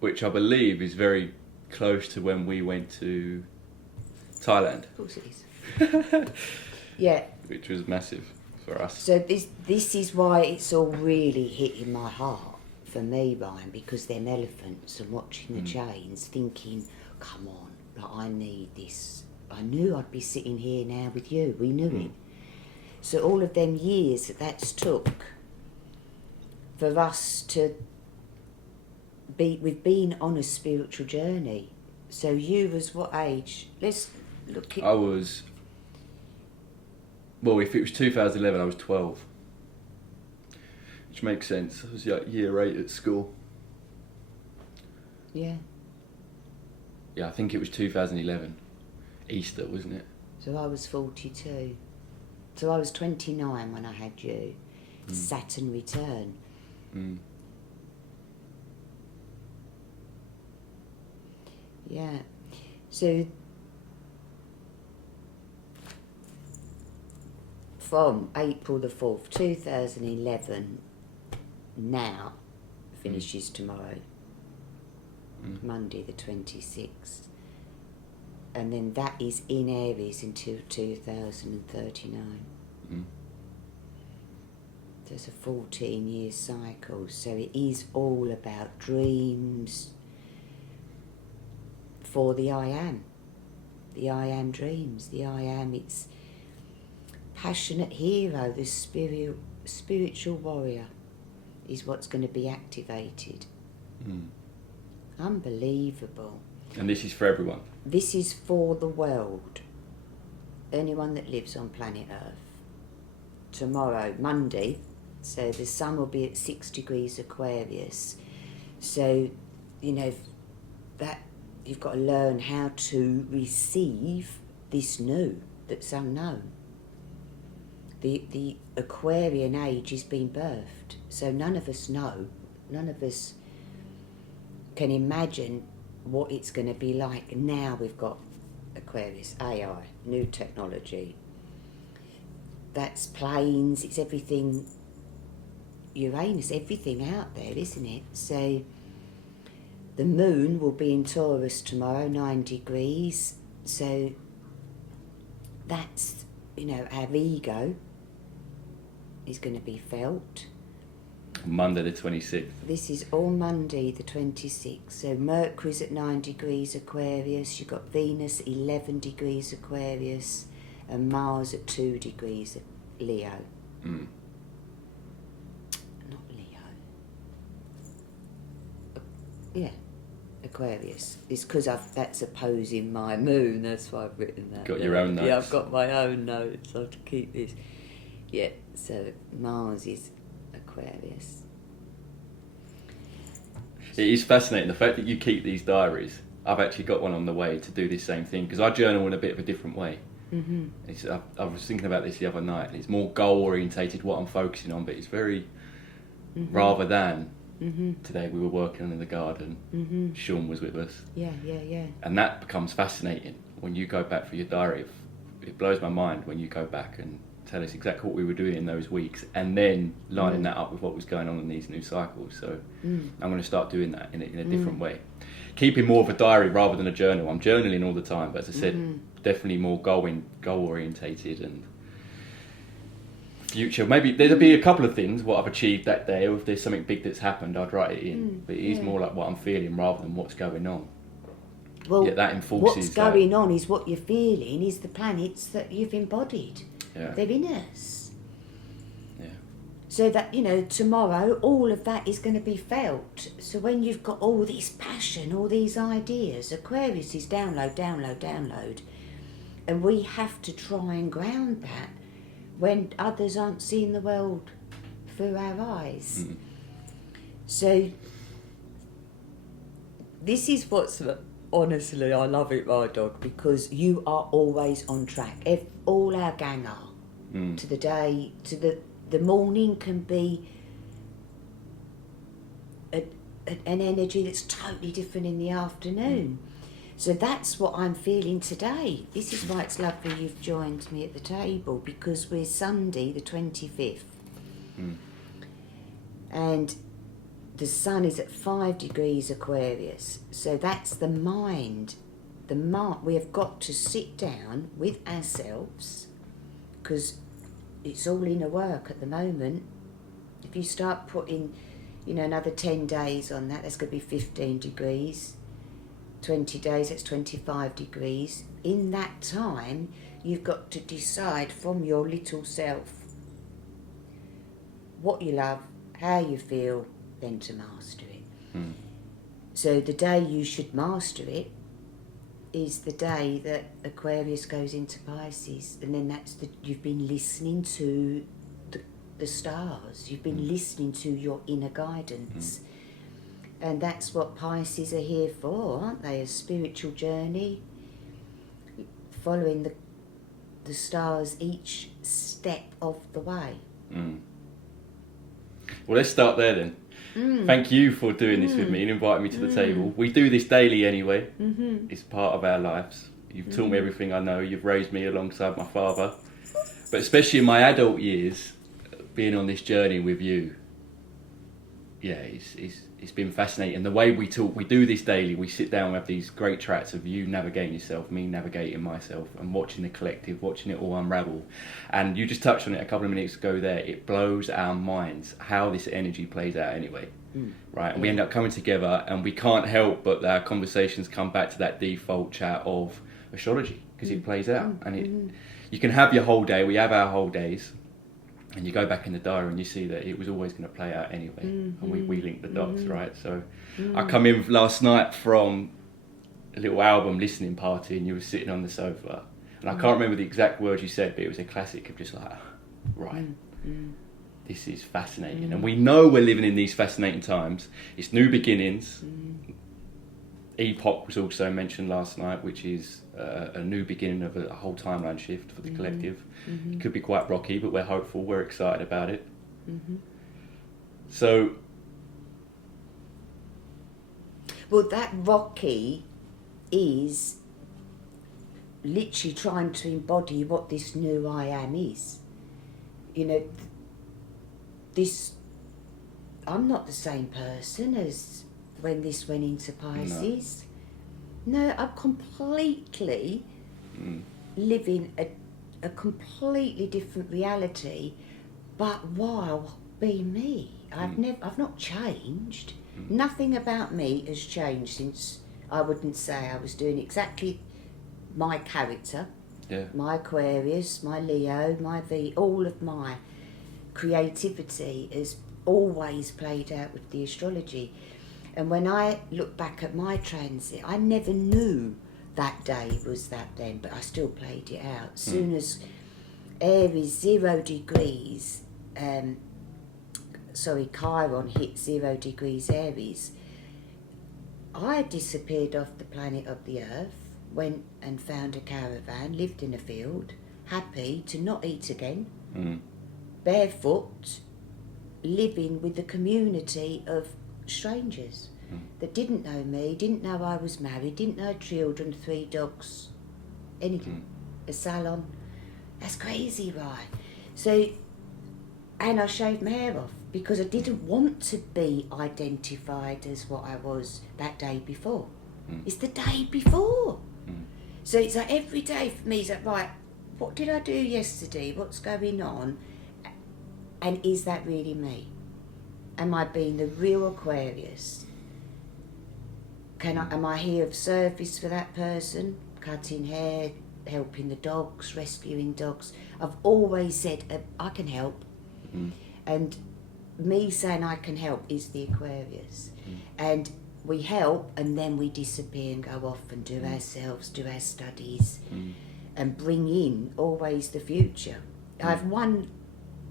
which I believe is very close to when we went to Thailand. Of course it is. Yeah. Which was massive for us. So this is why it's all really hitting my heart for me, Ryan, because them elephants and watching the chains, thinking, come on, like, I need this. I knew I'd be sitting here now with you. We knew it. So all of them years that's took for us to we've been on a spiritual journey. So you was what age? Let's look at... I was... Well, if it was 2011, I was 12. Which makes sense. I was like year 8 at school. Yeah. Yeah, I think it was 2011. Easter, wasn't it? So I was 42. So I was 29 when I had you. Saturn return. Yeah. So from April the 4th, 2011, now, finishes tomorrow, Monday the 26th. And then that is in Aries until 2039. So it's a 14-year cycle. So it is all about dreams for the I Am. The I Am dreams. The I Am, it's passionate hero, the spiritual warrior is what's going to be activated. Unbelievable. And this is for everyone? This is for the world. Anyone that lives on planet Earth. Tomorrow, Monday, so the sun will be at 6 degrees Aquarius. So, you know, that you've got to learn how to receive this new that's unknown. The Aquarian age is being birthed. So none of us know, none of us can imagine what it's going to be like. Now we've got Aquarius, AI, new technology. That's planes, it's everything, Uranus, everything out there, isn't it? So the moon will be in Taurus tomorrow, 9 degrees. So that's, you know, our ego is going to be felt. Monday the 26th. This is all Monday the 26th. So Mercury's at 9 degrees Aquarius, you've got Venus 11 degrees Aquarius, and Mars at 2 degrees Leo. Not Leo. Yeah, Aquarius. It's because that's opposing my moon, that's why I've written that. Got your own notes. Yeah, I've got my own notes, I have to keep this. Yeah, so Mars is Aquarius. It is fascinating, the fact that you keep these diaries. I've actually got one on the way to do this same thing, because I journal in a bit of a different way. I was thinking about this the other night, and it's more goal orientated what I'm focusing on, but it's very rather than today we were working on in the garden, Sean was with us. Yeah. And that becomes fascinating when you go back for your diary. It blows my mind when you go back and tell us exactly what we were doing in those weeks, and then lining that up with what was going on in these new cycles. So I'm going to start doing that in a different way, keeping more of a diary rather than a journal. I'm journaling all the time, but as I said, definitely more goal orientated and future. Maybe there'll be a couple of things what I've achieved that day, or if there's something big that's happened, I'd write it in. But it is more like what I'm feeling rather than what's going on. Well, that enforces what's going on is what you're feeling is the planets that you've embodied. Yeah. They're in us. Yeah. So that, you know, tomorrow all of that is going to be felt. So when you've got all this passion, all these ideas, Aquarius is download. And we have to try and ground that when others aren't seeing the world through our eyes. So this is what's... Honestly, I love it, my dog, because you are always on track. All our gang are. To the day, to the morning can be an energy that's totally different in the afternoon. So that's what I'm feeling today. This is why it's lovely you've joined me at the table, because we're Sunday the 25th. And the sun is at 5 degrees Aquarius, so that's the mind. We have got to sit down with ourselves, because it's all inner work at the moment. If you start putting, another 10 days on that, that's going to be 15 degrees. 20 days, that's 25 degrees. In that time, you've got to decide from your little self what you love, how you feel, then to master it. So the day you should master it is the day that Aquarius goes into Pisces, and then you've been listening to the stars, you've been listening to your inner guidance. And that's what Pisces are here for, aren't they? A spiritual journey, following the stars each step of the way. Well, let's start there then. Thank you for doing this with me and inviting me to the table. We do this daily anyway. It's part of our lives. You've taught me everything I know. You've raised me alongside my father. But especially in my adult years, being on this journey with you, it's been fascinating. The way we talk, we do this daily. We sit down, we have these great chats of you navigating yourself, me navigating myself, and watching the collective, watching it all unravel. And you just touched on it a couple of minutes ago there. It blows our minds how this energy plays out anyway, right? And we end up coming together, and we can't help but our conversations come back to that default chat of astrology, because it plays out. And you can have your whole day. We have our whole days. And you go back in the diary and you see that it was always going to play out anyway. And we link the dots, right? So I come in last night from a little album listening party, and you were sitting on the sofa. And I can't remember the exact words you said, but it was a classic of just like, right, this is fascinating. And we know we're living in these fascinating times. It's new beginnings. Epoch was also mentioned last night, which is a new beginning of a whole timeline shift for the collective. It could be quite rocky, but we're hopeful, we're excited about it. So... Well, that rocky is literally trying to embody what this new I am is. I'm not the same person as when this went into Pisces. No, I'm completely living a completely different reality, but while being me. I've not changed. Nothing about me has changed since I wouldn't say I was doing exactly my character, my Aquarius, my Leo, my V, all of my creativity has always played out with the astrology. And when I look back at my transit, I never knew that day was that then, but I still played it out. As soon as Aries 0 degrees, Chiron hit 0 degrees Aries, I disappeared off the planet of the Earth, went and found a caravan, lived in a field, happy to not eat again, barefoot, living with the community of strangers that didn't know me, didn't know I was married, didn't know children, 3 dogs, anything, a salon. That's crazy, right? So, and I shaved my hair off because I didn't want to be identified as what I was that day before. It's the day before. So it's like every day for me, it's like, right, what did I do yesterday? What's going on? And is that really me? Am I being the real Aquarius? Am I here of service for that person? Cutting hair, helping the dogs, rescuing dogs. I've always said I can help. And me saying I can help is the Aquarius. And we help, and then we disappear and go off and do ourselves, do our studies, and bring in always the future. I've one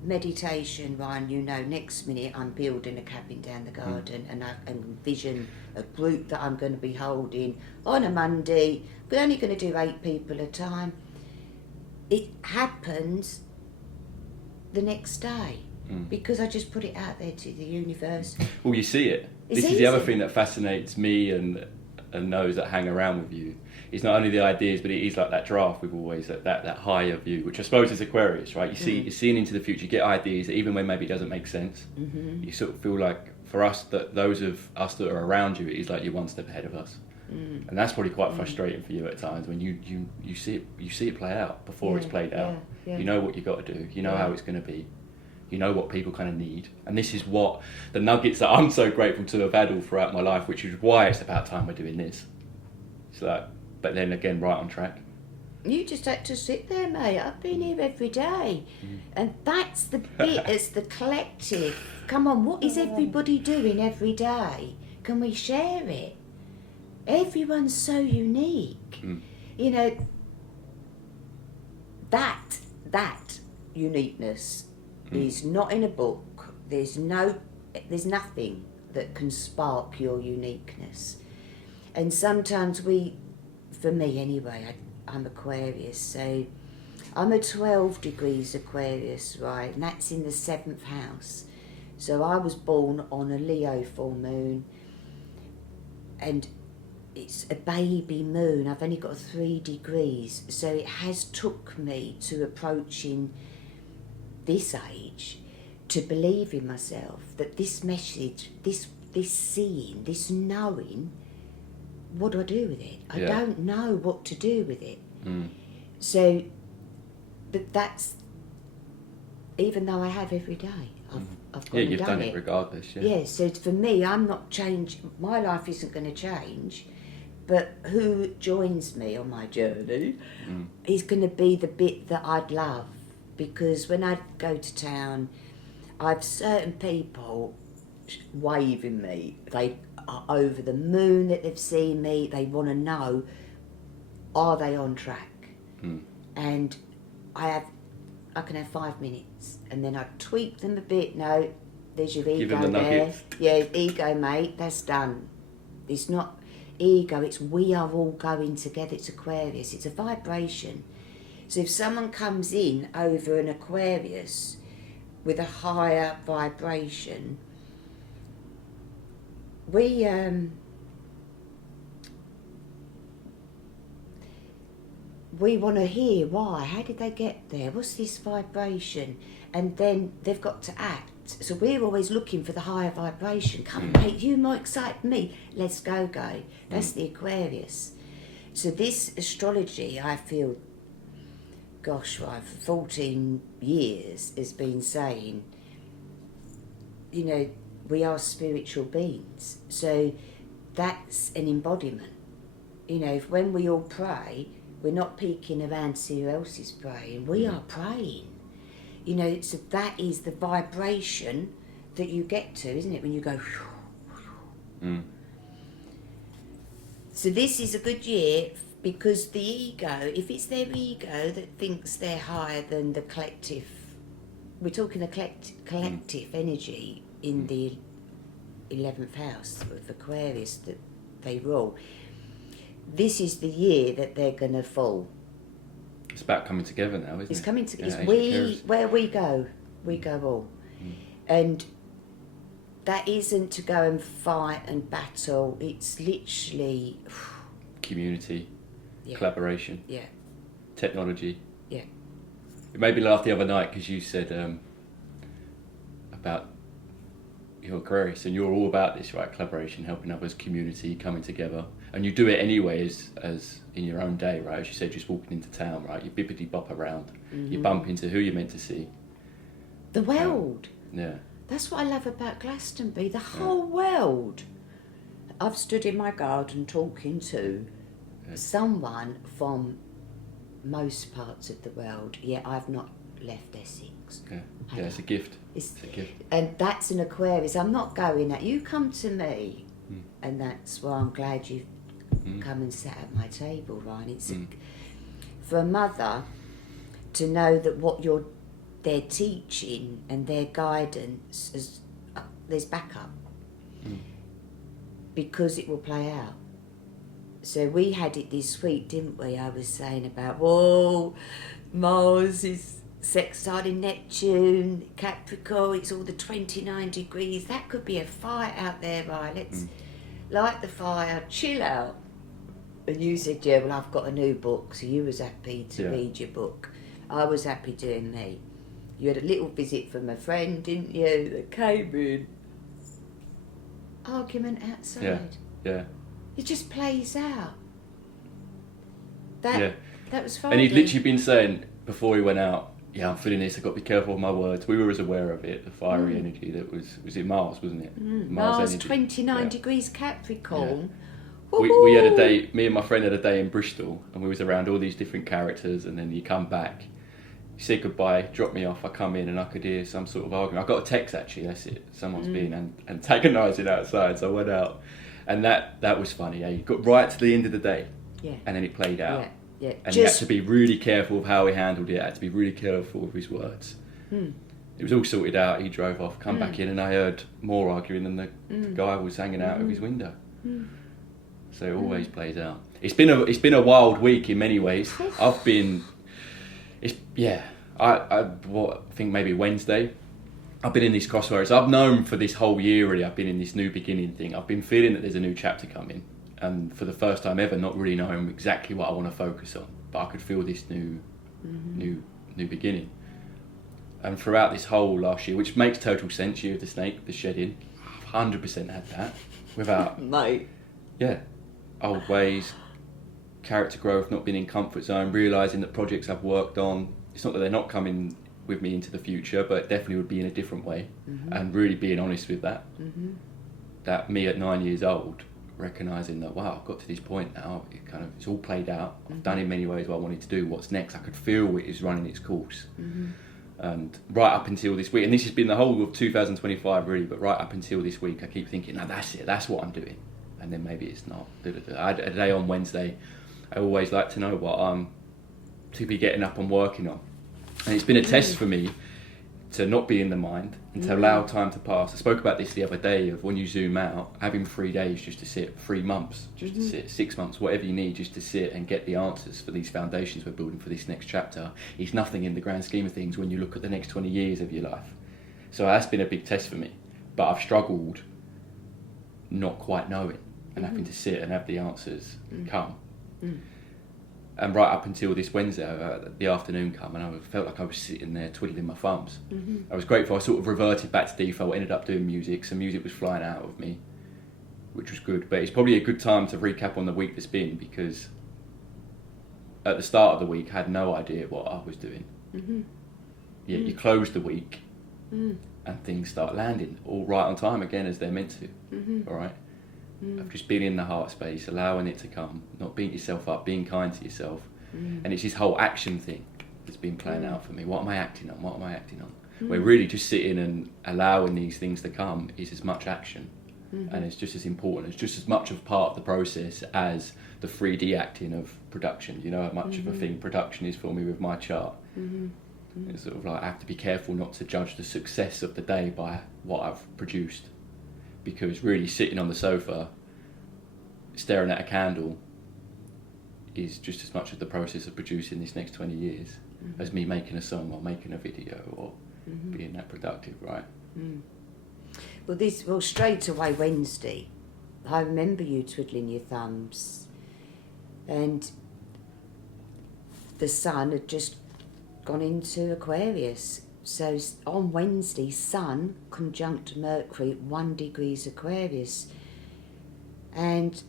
meditation, Ryan, next minute I'm building a cabin down the garden, and I envision a group that I'm going to be holding on a Monday. We're only going to do 8 people at a time. It happens the next day because I just put it out there to the universe. Well, you see it. This is the other thing that fascinates me and those that hang around with you. It's not only the ideas, but it is like that draft with always that higher view, which I suppose is Aquarius, right? You're seeing into the future, you get ideas that even when maybe it doesn't make sense, you sort of feel like for us, that those of us that are around you, it is like you're one step ahead of us. And that's probably quite frustrating for you at times when you see it play out before it's played out. You know what you've got to do. You know how it's going to be. You know what people kind of need. And this is what the nuggets that I'm so grateful to have had all throughout my life, which is why it's about time we're doing this. It's like, but then again, right on track. You just had to sit there, mate. I've been here every day. And that's the bit as the collective. Come on, what is everybody doing every day? Can we share it? Everyone's so unique. You know, that uniqueness is not in a book. There's nothing that can spark your uniqueness. And sometimes for me anyway, I'm Aquarius, so I'm a 12 degrees Aquarius, right? And that's in the 7th house. So I was born on a Leo full moon, and it's a baby moon. I've only got 3 degrees, so it has took me to approaching this age to believe in myself that this message, this seeing, this knowing, what do I do with it? I don't know what to do with it. So, but that's, even though I have every day, I've gone and you've done it it regardless. Yeah, so for me, I'm not changed. My life isn't going to change, but who joins me on my journey is going to be the bit that I'd love. Because when I go to town, I've certain people waving me. They are over the moon that they've seen me. They want to know, are they on track? And I can have 5 minutes, and then I tweak them a bit. No, there's your ego them the there. nuggets. Yeah, ego, mate. That's done. It's not ego. It's we are all going together. It's Aquarius. It's a vibration. So if someone comes in over an Aquarius with a higher vibration, we want to hear why. How did they get there? What's this vibration? And then they've got to act. So we're always looking for the higher vibration. Come, mate, you more excited than me. Let's go. That's the Aquarius. So this astrology, I feel, gosh, right, for 14 years has been saying, you know, we are spiritual beings. So that's an embodiment. You know, when we all pray, we're not peeking around to see who else is praying. We are praying. You know, so that is the vibration that you get to, isn't it? When you go... So this is a good year because the ego, if it's their ego that thinks they're higher than the collective, we're talking the collective energy in the 11th house of Aquarius that they rule. This is the year that they're going to fall. It's about coming together now, isn't it? It's coming together. Yeah, where we go all. And that isn't to go and fight and battle. It's literally... Community, collaboration, technology. Yeah. It made me laugh the other night because you said about your Aquarius, and you're all about this, right? Collaboration, helping others, community, coming together. And you do it anyway as in your own day, right? As you said, just walking into town, right? You bippity bop around. You bump into who you're meant to see. The world. Yeah. That's what I love about Glastonbury. The whole world. I've stood in my garden talking to someone from most parts of the world, yet I've not left Essex. Yeah, it's a gift. It's a gift. And that's an Aquarius. I'm not going at you. Come to me. And that's why I'm glad you've come and sat at my table, Ryan. It's for a mother to know that what they're teaching and their guidance is there's backup because it will play out. So we had it this week, didn't we? I was saying about Mars is sextiling Neptune, Capricorn. It's all the 29 degrees. That could be a fight out there, right? Let's light the fire, chill out. And you said, yeah, well, I've got a new book, so you was happy to read your book. I was happy doing me. You had a little visit from a friend, didn't you, that came in. argument outside. Yeah. It just plays out. Yeah. That was fine. And he'd literally been saying before he went out, yeah, I'm feeling this, I've got to be careful with my words. We were as aware of it, the fiery energy that was it Mars, wasn't it? Mars energy. 29 degrees Capricorn. We had a day, me and my friend had a day in Bristol, and we was around all these different characters, and then you come back, you say goodbye, drop me off, I come in and I could hear some sort of argument. I got a text actually, that's it, someone's being antagonising outside, so I went out, and that was funny. You got right to the end of the day, and then it played out. Yeah. And he had to be really careful of how he handled it, had to be really careful with his words. It was all sorted out, he drove off, come back in, and I heard more arguing than the guy was hanging out of his window. So it always plays out. It's been a wild week in many ways. I think maybe Wednesday. I've been in these crossroads. I've known for this whole year really, I've been in this new beginning thing. I've been feeling that there's a new chapter coming. And for the first time ever, not really knowing exactly what I want to focus on. But I could feel this new beginning. And throughout this whole last year, which makes total sense, Year of the Snake, the shedding, 100% had that. Without... Mate. Yeah. Old ways, character growth, not being in comfort zone, realising that projects I've worked on, it's not that they're not coming with me into the future, but it definitely would be in a different way. And really being honest with that. That me at 9 years old, recognising that, wow, I've got to this point now, it's all played out. I've done in many ways what I wanted to do. What's next? I could feel it is running its course. And right up until this week, and this has been the whole of 2025 really, but right up until this week I keep thinking, no, that's it, that's what I'm doing. And then maybe it's not. I had a day on Wednesday, I always like to know what I'm to be getting up and working on. And it's been a test for me to not be in the mind and to allow time to pass. I spoke about this the other day of when you zoom out, having 3 days just to sit, 3 months just to sit, 6 months, whatever you need just to sit and get the answers for these foundations we're building for this next chapter is nothing in the grand scheme of things when you look at the next 20 years of your life. So that's been a big test for me. But I've struggled not quite knowing and having to sit and have the answers come. And right up until this Wednesday, the afternoon come, and I felt like I was sitting there twiddling my thumbs. I was grateful. I sort of reverted back to default, ended up doing music. Some music was flying out of me, which was good. But it's probably a good time to recap on the week that's been, because at the start of the week, I had no idea what I was doing. Yet you close the week, and things start landing all right on time again, as they're meant to. All right? Of just being in the heart space, allowing it to come, not beating yourself up, being kind to yourself. And it's this whole action thing that's been playing out for me. What am I acting on? What am I acting on? Where really just sitting and allowing these things to come is as much action. And it's just as important, it's just as much of part of the process as the 3D acting of production. You know how much of a thing production is for me with my chart. It's sort of like I have to be careful not to judge the success of the day by what I've produced. Because really sitting on the sofa, staring at a candle, is just as much of the process of producing this next 20 years as me making a song or making a video or being that productive, right? Well, straight away Wednesday, I remember you twiddling your thumbs, and the sun had just gone into Aquarius. So on Wednesday, Sun conjunct Mercury, 1 degrees Aquarius. And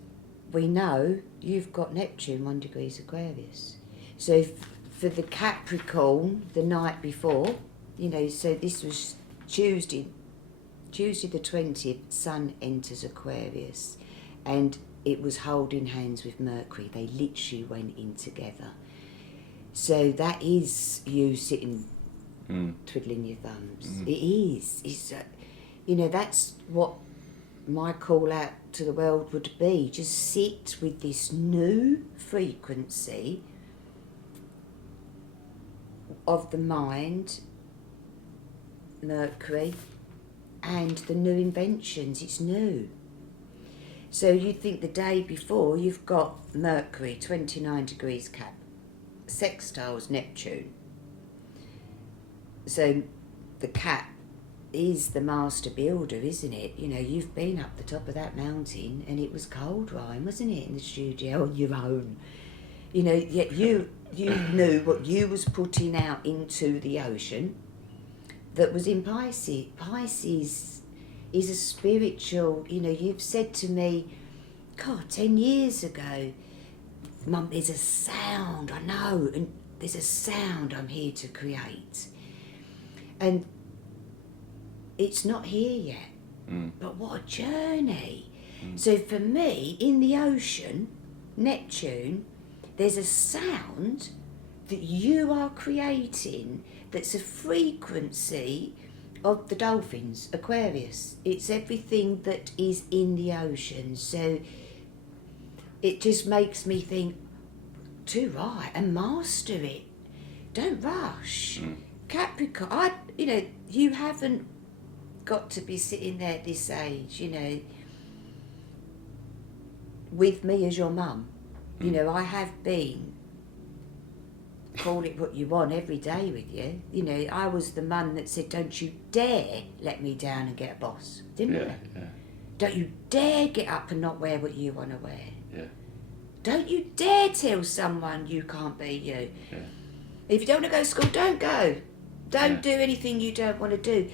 we know you've got Neptune 1 degrees Aquarius. So for the Capricorn, the night before, so this was Tuesday the 20th, Sun enters Aquarius. And it was holding hands with Mercury. They literally went in together. So that is you sitting... twiddling your thumbs. It is. It's, that's what my call out to the world would be. Just sit with this new frequency of the mind, Mercury, and the new inventions. It's new. So you think the day before you've got Mercury, 29 degrees Cap, sextiles Neptune. So the Cap is the master builder, isn't it? You've been up the top of that mountain and it was cold, Ryan, wasn't it, in the studio on your own? Yet you knew what you was putting out into the ocean that was in Pisces. Pisces is a spiritual, you've said to me, God, 10 years ago, Mum, there's a sound, I know, and there's a sound I'm here to create. And it's not here yet, but what a journey. So for me, in the ocean, Neptune, there's a sound that you are creating that's a frequency of the dolphins, Aquarius. It's everything that is in the ocean. So it just makes me think, too right, and master it. Don't rush. Capricorn, you haven't got to be sitting there at this age, with me as your mum. I have been, call it what you want, every day with you. I was the mum that said, don't you dare let me down and get a boss, didn't I? Yeah. Don't you dare get up and not wear what you want to wear. Yeah. Don't you dare tell someone you can't be you. Yeah. If you don't want to go to school, don't go. Don't do anything you don't want to do.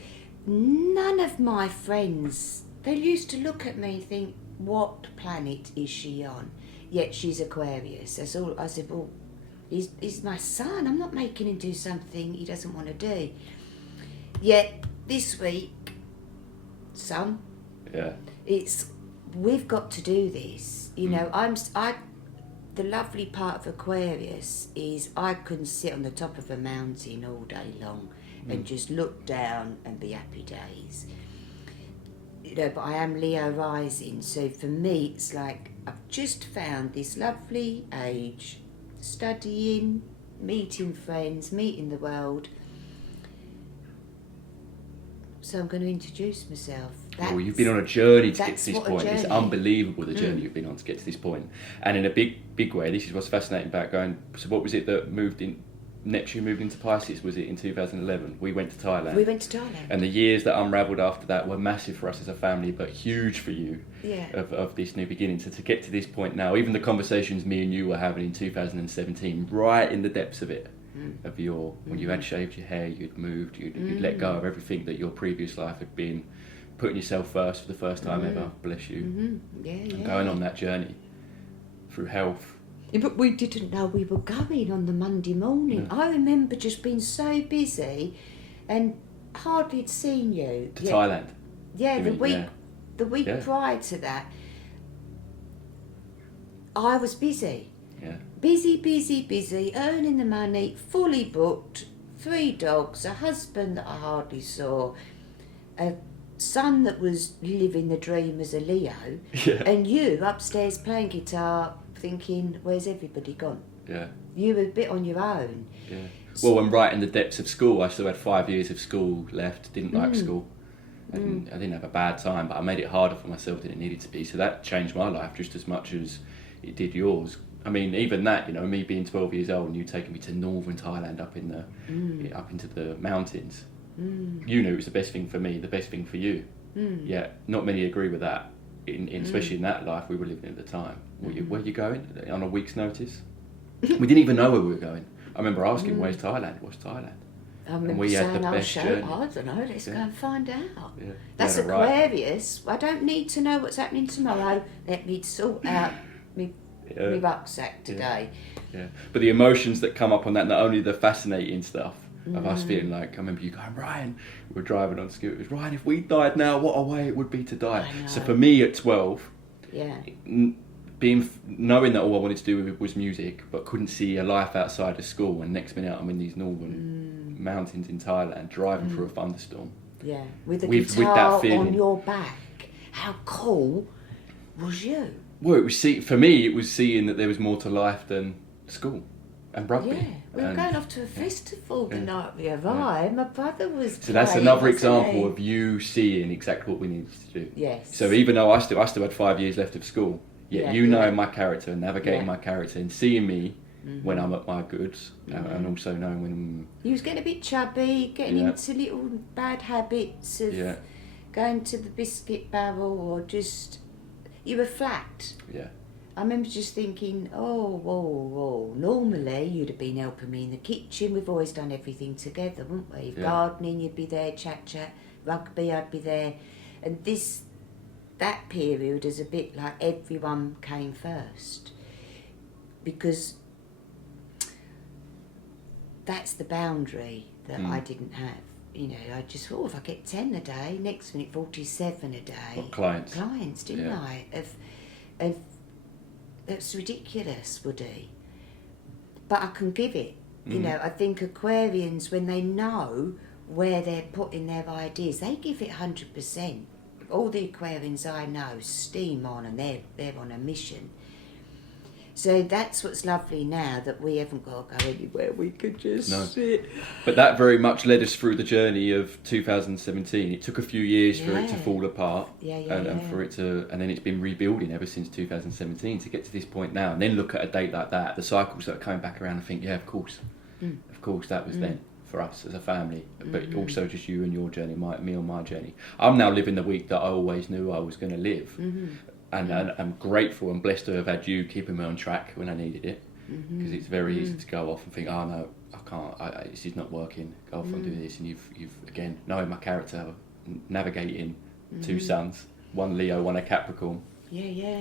None of my friends, they used to look at me and think, what planet is she on? Yet she's Aquarius. That's all. I said, well, he's my son. I'm not making him do something he doesn't want to do. Yet this week, son, we've got to do this. The lovely part of Aquarius is I can sit on the top of a mountain all day long and just look down and be happy days. But I am Leo rising, so for me it's like I've just found this lovely age, studying, meeting friends, meeting the world. So I'm going to introduce myself. You've been on a journey to get to this what a point. It's journey. unbelievable, the journey you've been on to get to this point. And in a big way, this is what's fascinating about going. So what was it that Neptune moved into Pisces? Was it in 2011? We went to Thailand. We went to Thailand. And the years that unravelled after that were massive for us as a family, but huge for you. Yeah. Of this new beginning. So to get to this point now, even the conversations me and you were having in 2017, right in the depths of it, of when you had shaved your hair, you'd moved, you'd let go of everything that your previous life had been, putting yourself first for the first time ever, bless you, and going on that journey through health. Yeah, but we didn't know we were going on the Monday morning. I remember just being so busy and hardly had seen you. To Thailand? Yeah, the week prior to that, I was busy. Yeah. Busy, earning the money, fully booked, 3 dogs, a husband that I hardly saw, a son that was living the dream as a Leo, and you upstairs playing guitar, thinking, where's everybody gone? Yeah. You were a bit on your own. Yeah. Well, I'm right in the depths of school. I still had 5 years of school left, didn't like school. I didn't have a bad time, but I made it harder for myself than it needed to be. So that changed my life just as much as it did yours. I mean, even that, me being 12 years old and you taking me to northern Thailand up into the mountains. You knew it was the best thing for me, the best thing for you. Yeah, not many agree with that, especially in that life we were living at the time. Where you going? On a week's notice? We didn't even know where we were going. I remember asking, where's Thailand? What's Thailand? I remember we had saying, the best journey. I don't know, let's go and find out. Yeah. That's Yeah, right. Aquarius. I don't need to know what's happening tomorrow. Let me sort out my rucksack today. Yeah, but the emotions that come up on that, not only the fascinating stuff of us feeling like, I remember you going, Ryan, we were driving on scooters, Ryan, if we died now, what a way it would be to die. So for me at 12, knowing that all I wanted to do was music, but couldn't see a life outside of school, and next minute I'm in these northern mountains in Thailand, driving through a thunderstorm. Yeah, with a with guitar that feeling on your back. How cool was you? Well, for me, it was seeing that there was more to life than school and rugby. Yeah, we were going off to a festival the night we arrived. My brother was So that's another example of you seeing exactly what we needed to do. Yes. So even though I still had 5 years left of school, yet knowing my character and navigating my character and seeing me when I'm at my goods, and also knowing when you was getting a bit chubby, getting into little bad habits of going to the biscuit barrel, or just you were flat. Yeah. I remember just thinking, whoa. Normally you'd have been helping me in the kitchen. We've always done everything together, wouldn't we? Gardening, you'd be there, chat. Rugby, I'd be there. And that period is a bit like everyone came first, because that's the boundary that I didn't have. You know, I just thought, if I get 10 a day, next minute 47 a day. What, clients? Clients, didn't I? Of that's ridiculous, Woody. But I can give it. You know, I think Aquarians, when they know where they're putting their ideas, they give it 100%. All the Aquarians I know steam on, and they're on a mission. So that's what's lovely now, that we haven't got to go anywhere. We could just sit. But that very much led us through the journey of 2017. It took a few years for it to fall apart, and for it to, and then it's been rebuilding ever since 2017 to get to this point now. And then look at a date like that, the cycles that are coming back around, and think, yeah, of course, that was then for us as a family. But also just you and your journey, me on my journey. I'm now living the week that I always knew I was going to live. And I'm grateful and blessed to have had you keeping me on track when I needed it, because it's very easy to go off and think, oh no, I can't, this is not working, go off and do this. And you've again, knowing my character, navigating two sons, one Leo, one a Capricorn. Yeah,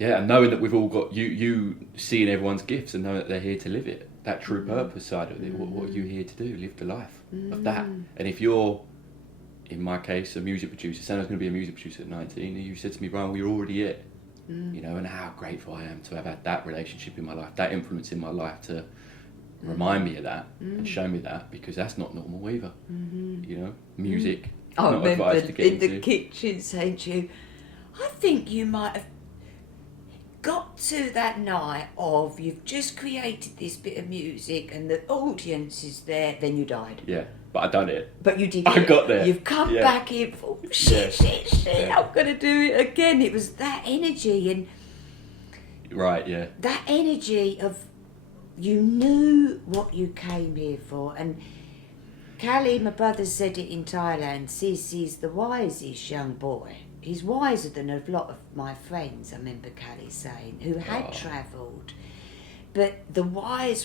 and knowing that we've all got, you seeing everyone's gifts and knowing that they're here to live it, that true purpose side of it. What are you here to do? Live the life of that. And if you're, in my case, a music producer, said I was going to be a music producer at 19, and you said to me, Brian, we're already it. You know, and how grateful I am to have had that relationship in my life, that influence in my life to remind me of that and show me that, because that's not normal either. You know, music, I not advised to remember get in into. the kitchen saying to you, I think you might have got to that night of, you've just created this bit of music and the audience is there, then you died. Yeah, but I done it. But you did I it. got there. You've come back in, oh, shit, I'm going to do it again. It was that energy, and Right, yeah. that energy of, you knew what you came here for. And Callie, my brother, said it in Thailand, Sisi's the wisest young boy. He's wiser than a lot of my friends, I remember Callie saying, who had travelled. But the wise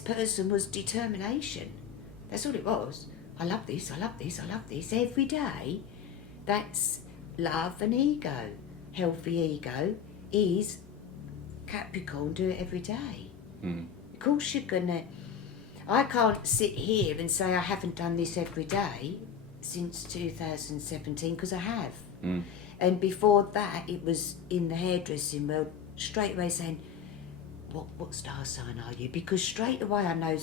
person was determination. That's all it was. I love this, I love this, I love this. Every day, that's love and ego. Healthy ego is Capricorn, do it every day. Of course you're gonna, I can't sit here and say I haven't done this every day since 2017, because I have. And before that, it was in the hairdressing world, straight away saying, what star sign are you? Because straight away I know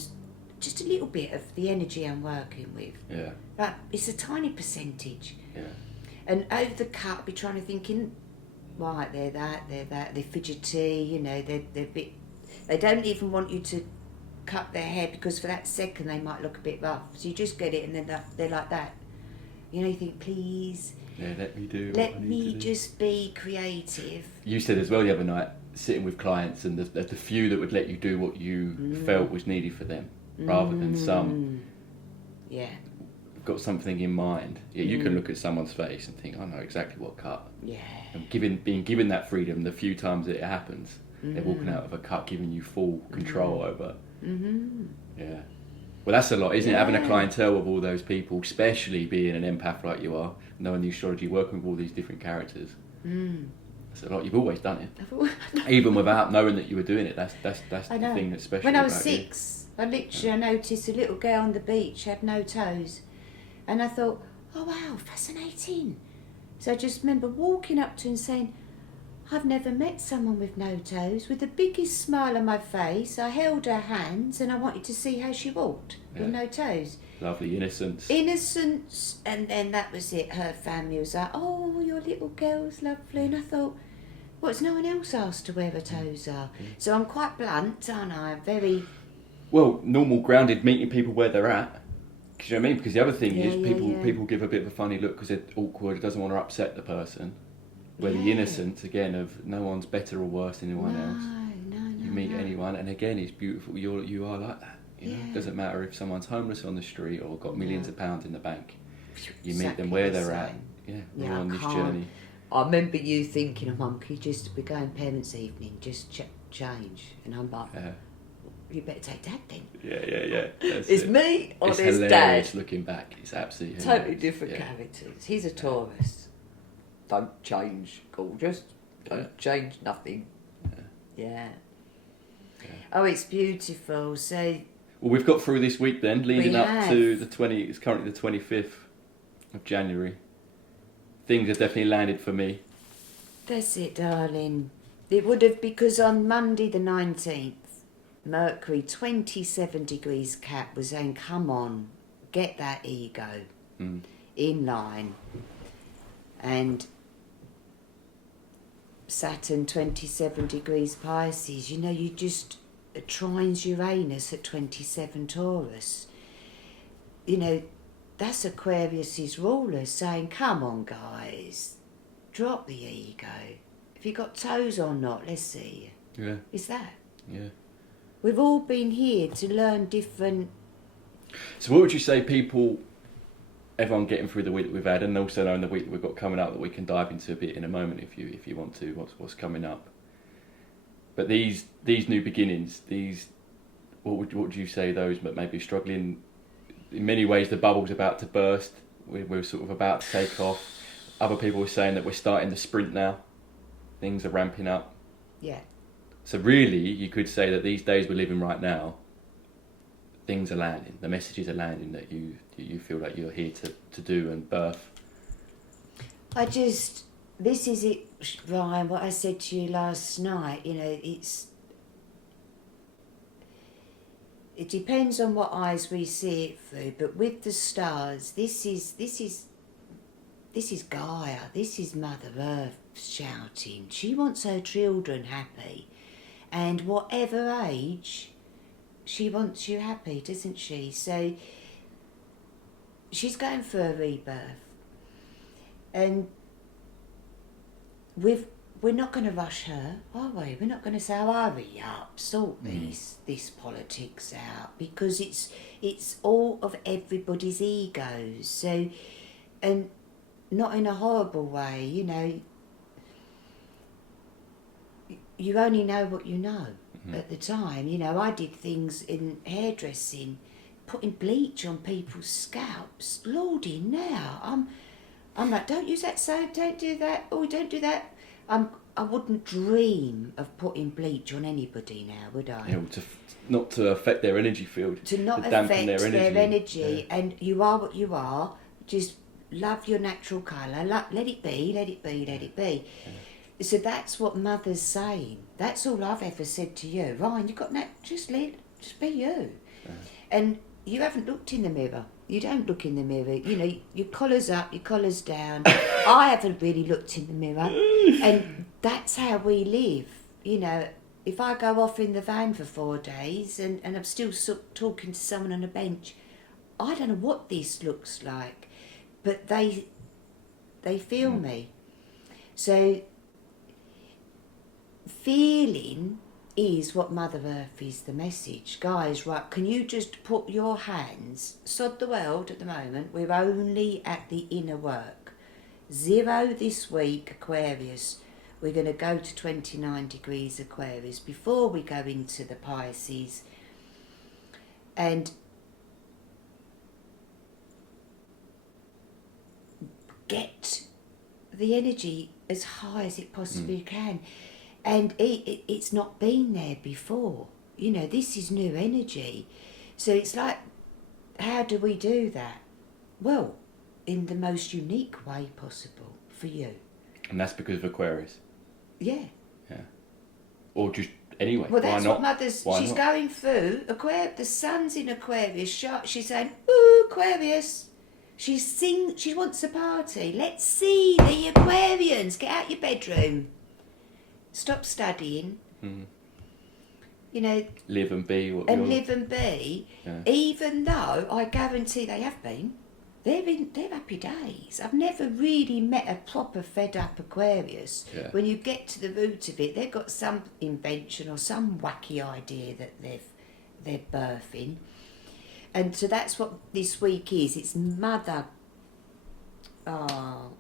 just a little bit of the energy I'm working with. Yeah. But it's a tiny percentage. Yeah. And over the cut, I'll be trying to thinking, right, they're that, they're fidgety, you know, they're a bit, they don't even want you to cut their hair, because for that second they might look a bit rough. So you just get it, and then they're like that. You know, you think, please. Yeah, let me do. Let me just be creative. You said as well the other night, sitting with clients, and the few that would let you do what you felt was needed for them, rather than some. Yeah. Got something in mind. Yeah, you can look at someone's face and think, I know exactly what cut. Yeah. And being given that freedom, the few times that it happens, they're walking out of a cut, giving you full control over. Yeah. Well, that's a lot, isn't it? Having a clientele of all those people, especially being an empath like you are, knowing the astrology, working with all these different characters. That's a lot. You've always done it, even without knowing that you were doing it. That's the thing that's special. When I was about 6, I literally noticed a little girl on the beach had no toes, and I thought, oh wow, fascinating. So I just remember walking up to her and saying, I've never met someone with no toes. With the biggest smile on my face, I held her hands and I wanted to see how she walked with no toes. Lovely innocence. Innocence, and then that was it. Her family was like, oh, your little girl's lovely. And I thought, what's no one else asked to where her toes are? So I'm quite blunt, aren't I? Very... Well, normal, grounded, meeting people where they're at. Do you know what I mean? Because the other thing is people give a bit of a funny look because they're awkward, doesn't want to upset the person. Where the innocence, again, of no one's better or worse than anyone else. You meet anyone, and again, it's beautiful. You are like that. You know, it doesn't matter if someone's homeless on the street or got millions of pounds in the bank. You meet them where they're at. Yeah, we're on this journey. I remember you thinking, oh, Mum, could you just be going parents' evening, just change? And I'm like, You better take Dad then. Yeah. That's It's it. me or It's it's hilarious Dad. looking back. It's absolutely Totally hilarious. different Yeah. characters. He's a Taurus. Don't change, gorgeous. Don't change nothing. Yeah. Oh, it's beautiful. So Well, we've got through this week then, leading We up have. to the 20. It's currently the 25th of January. Things have definitely landed for me. that's it, darling. It would have, because on Monday the 19th, Mercury 27 degrees Cap was saying, come on, get that ego in line. And Saturn 27 degrees Pisces, you know, you just trines Uranus at 27 Taurus. You know, that's Aquarius's ruler saying, come on guys, drop the ego. Have you got toes or not? Let's see. Yeah. Is that? Yeah. We've all been here to learn different. So what would you say everyone getting through the week that we've had, and also knowing the week that we've got coming up, that we can dive into a bit in a moment if you want to, what's coming up. But these new beginnings, what would you say those but maybe struggling in many ways? The bubble's about to burst. We're sort of about to take off. Other people are saying that we're starting the sprint now. Things are ramping up. Yeah. So really, you could say that these days we're living right now, things are landing. The messages are landing that you feel like you're here to do and birth. This is it, Ryan, what I said to you last night, you know, it depends on what eyes we see it through, but with the stars, this is Gaia, this is Mother Earth shouting. She wants her children happy, and whatever age, she wants you happy, doesn't she? So she's going for a rebirth, and we're not going to rush her, are we? We're not going to say, oh, hurry up, sort this politics out, because it's all of everybody's egos. So, and not in a horrible way, you know. You only know what you know at the time. You know, I did things in hairdressing, putting bleach on people's scalps. Lordy, now I'm like, don't use that soap, don't do that, oh, don't do that. I wouldn't dream of putting bleach on anybody now, would I? Yeah, not to affect their energy field. To not dampen affect their energy. Yeah. And you are what you are. Just love your natural colour. Let it be, let it be, let it be. Yeah. So that's what Mother's saying. That's all I've ever said to you. Ryan, you've got just be you. Yeah. And you haven't looked in the mirror. You don't look in the mirror. You know, your collar's up, your collar's down. I haven't really looked in the mirror. And that's how we live. You know, if I go off in the van for 4 days and I'm still talking to someone on a bench, I don't know what this looks like. But they feel me. So feeling is what Mother Earth is, the message. Guys, right, can you just put your hands, sod the world at the moment, we're only at the inner work. 0 this week, Aquarius. We're going to go to 29 degrees Aquarius before we go into the Pisces. And get the energy as high as it possibly can. And it's not been there before. You know, this is new energy. So it's like, how do we do that? Well, in the most unique way possible for you. And that's because of Aquarius? Yeah. Yeah. Or just anyway, well, that's why not? What Mother's... Why she's not? going through... the sun's in Aquarius. She's saying, ooh, Aquarius. She wants a party. Let's see the Aquarians. Get out your bedroom. Stop studying. You know, live and be what and you're... live and be. Yeah. Even though I guarantee they have been, they're happy days. I've never really met a proper fed up Aquarius. Yeah. When you get to the root of it, they've got some invention or some wacky idea that they're birthing, and so that's what this week is. It's Mother. Oh.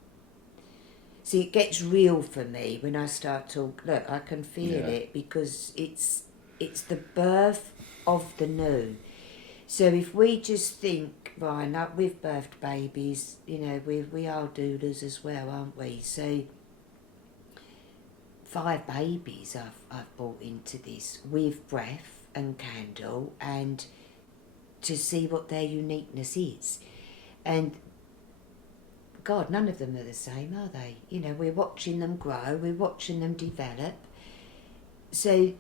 See, it gets real for me when I start to look. I can feel it because it's it's the birth of the new. So if we just think, right, now we've birthed babies, you know, we are doulas as well, aren't we? So 5 babies I've brought into this with breath and candle, and to see what their uniqueness is. And God, none of them are the same, are they? You know, we're watching them grow, we're watching them develop. So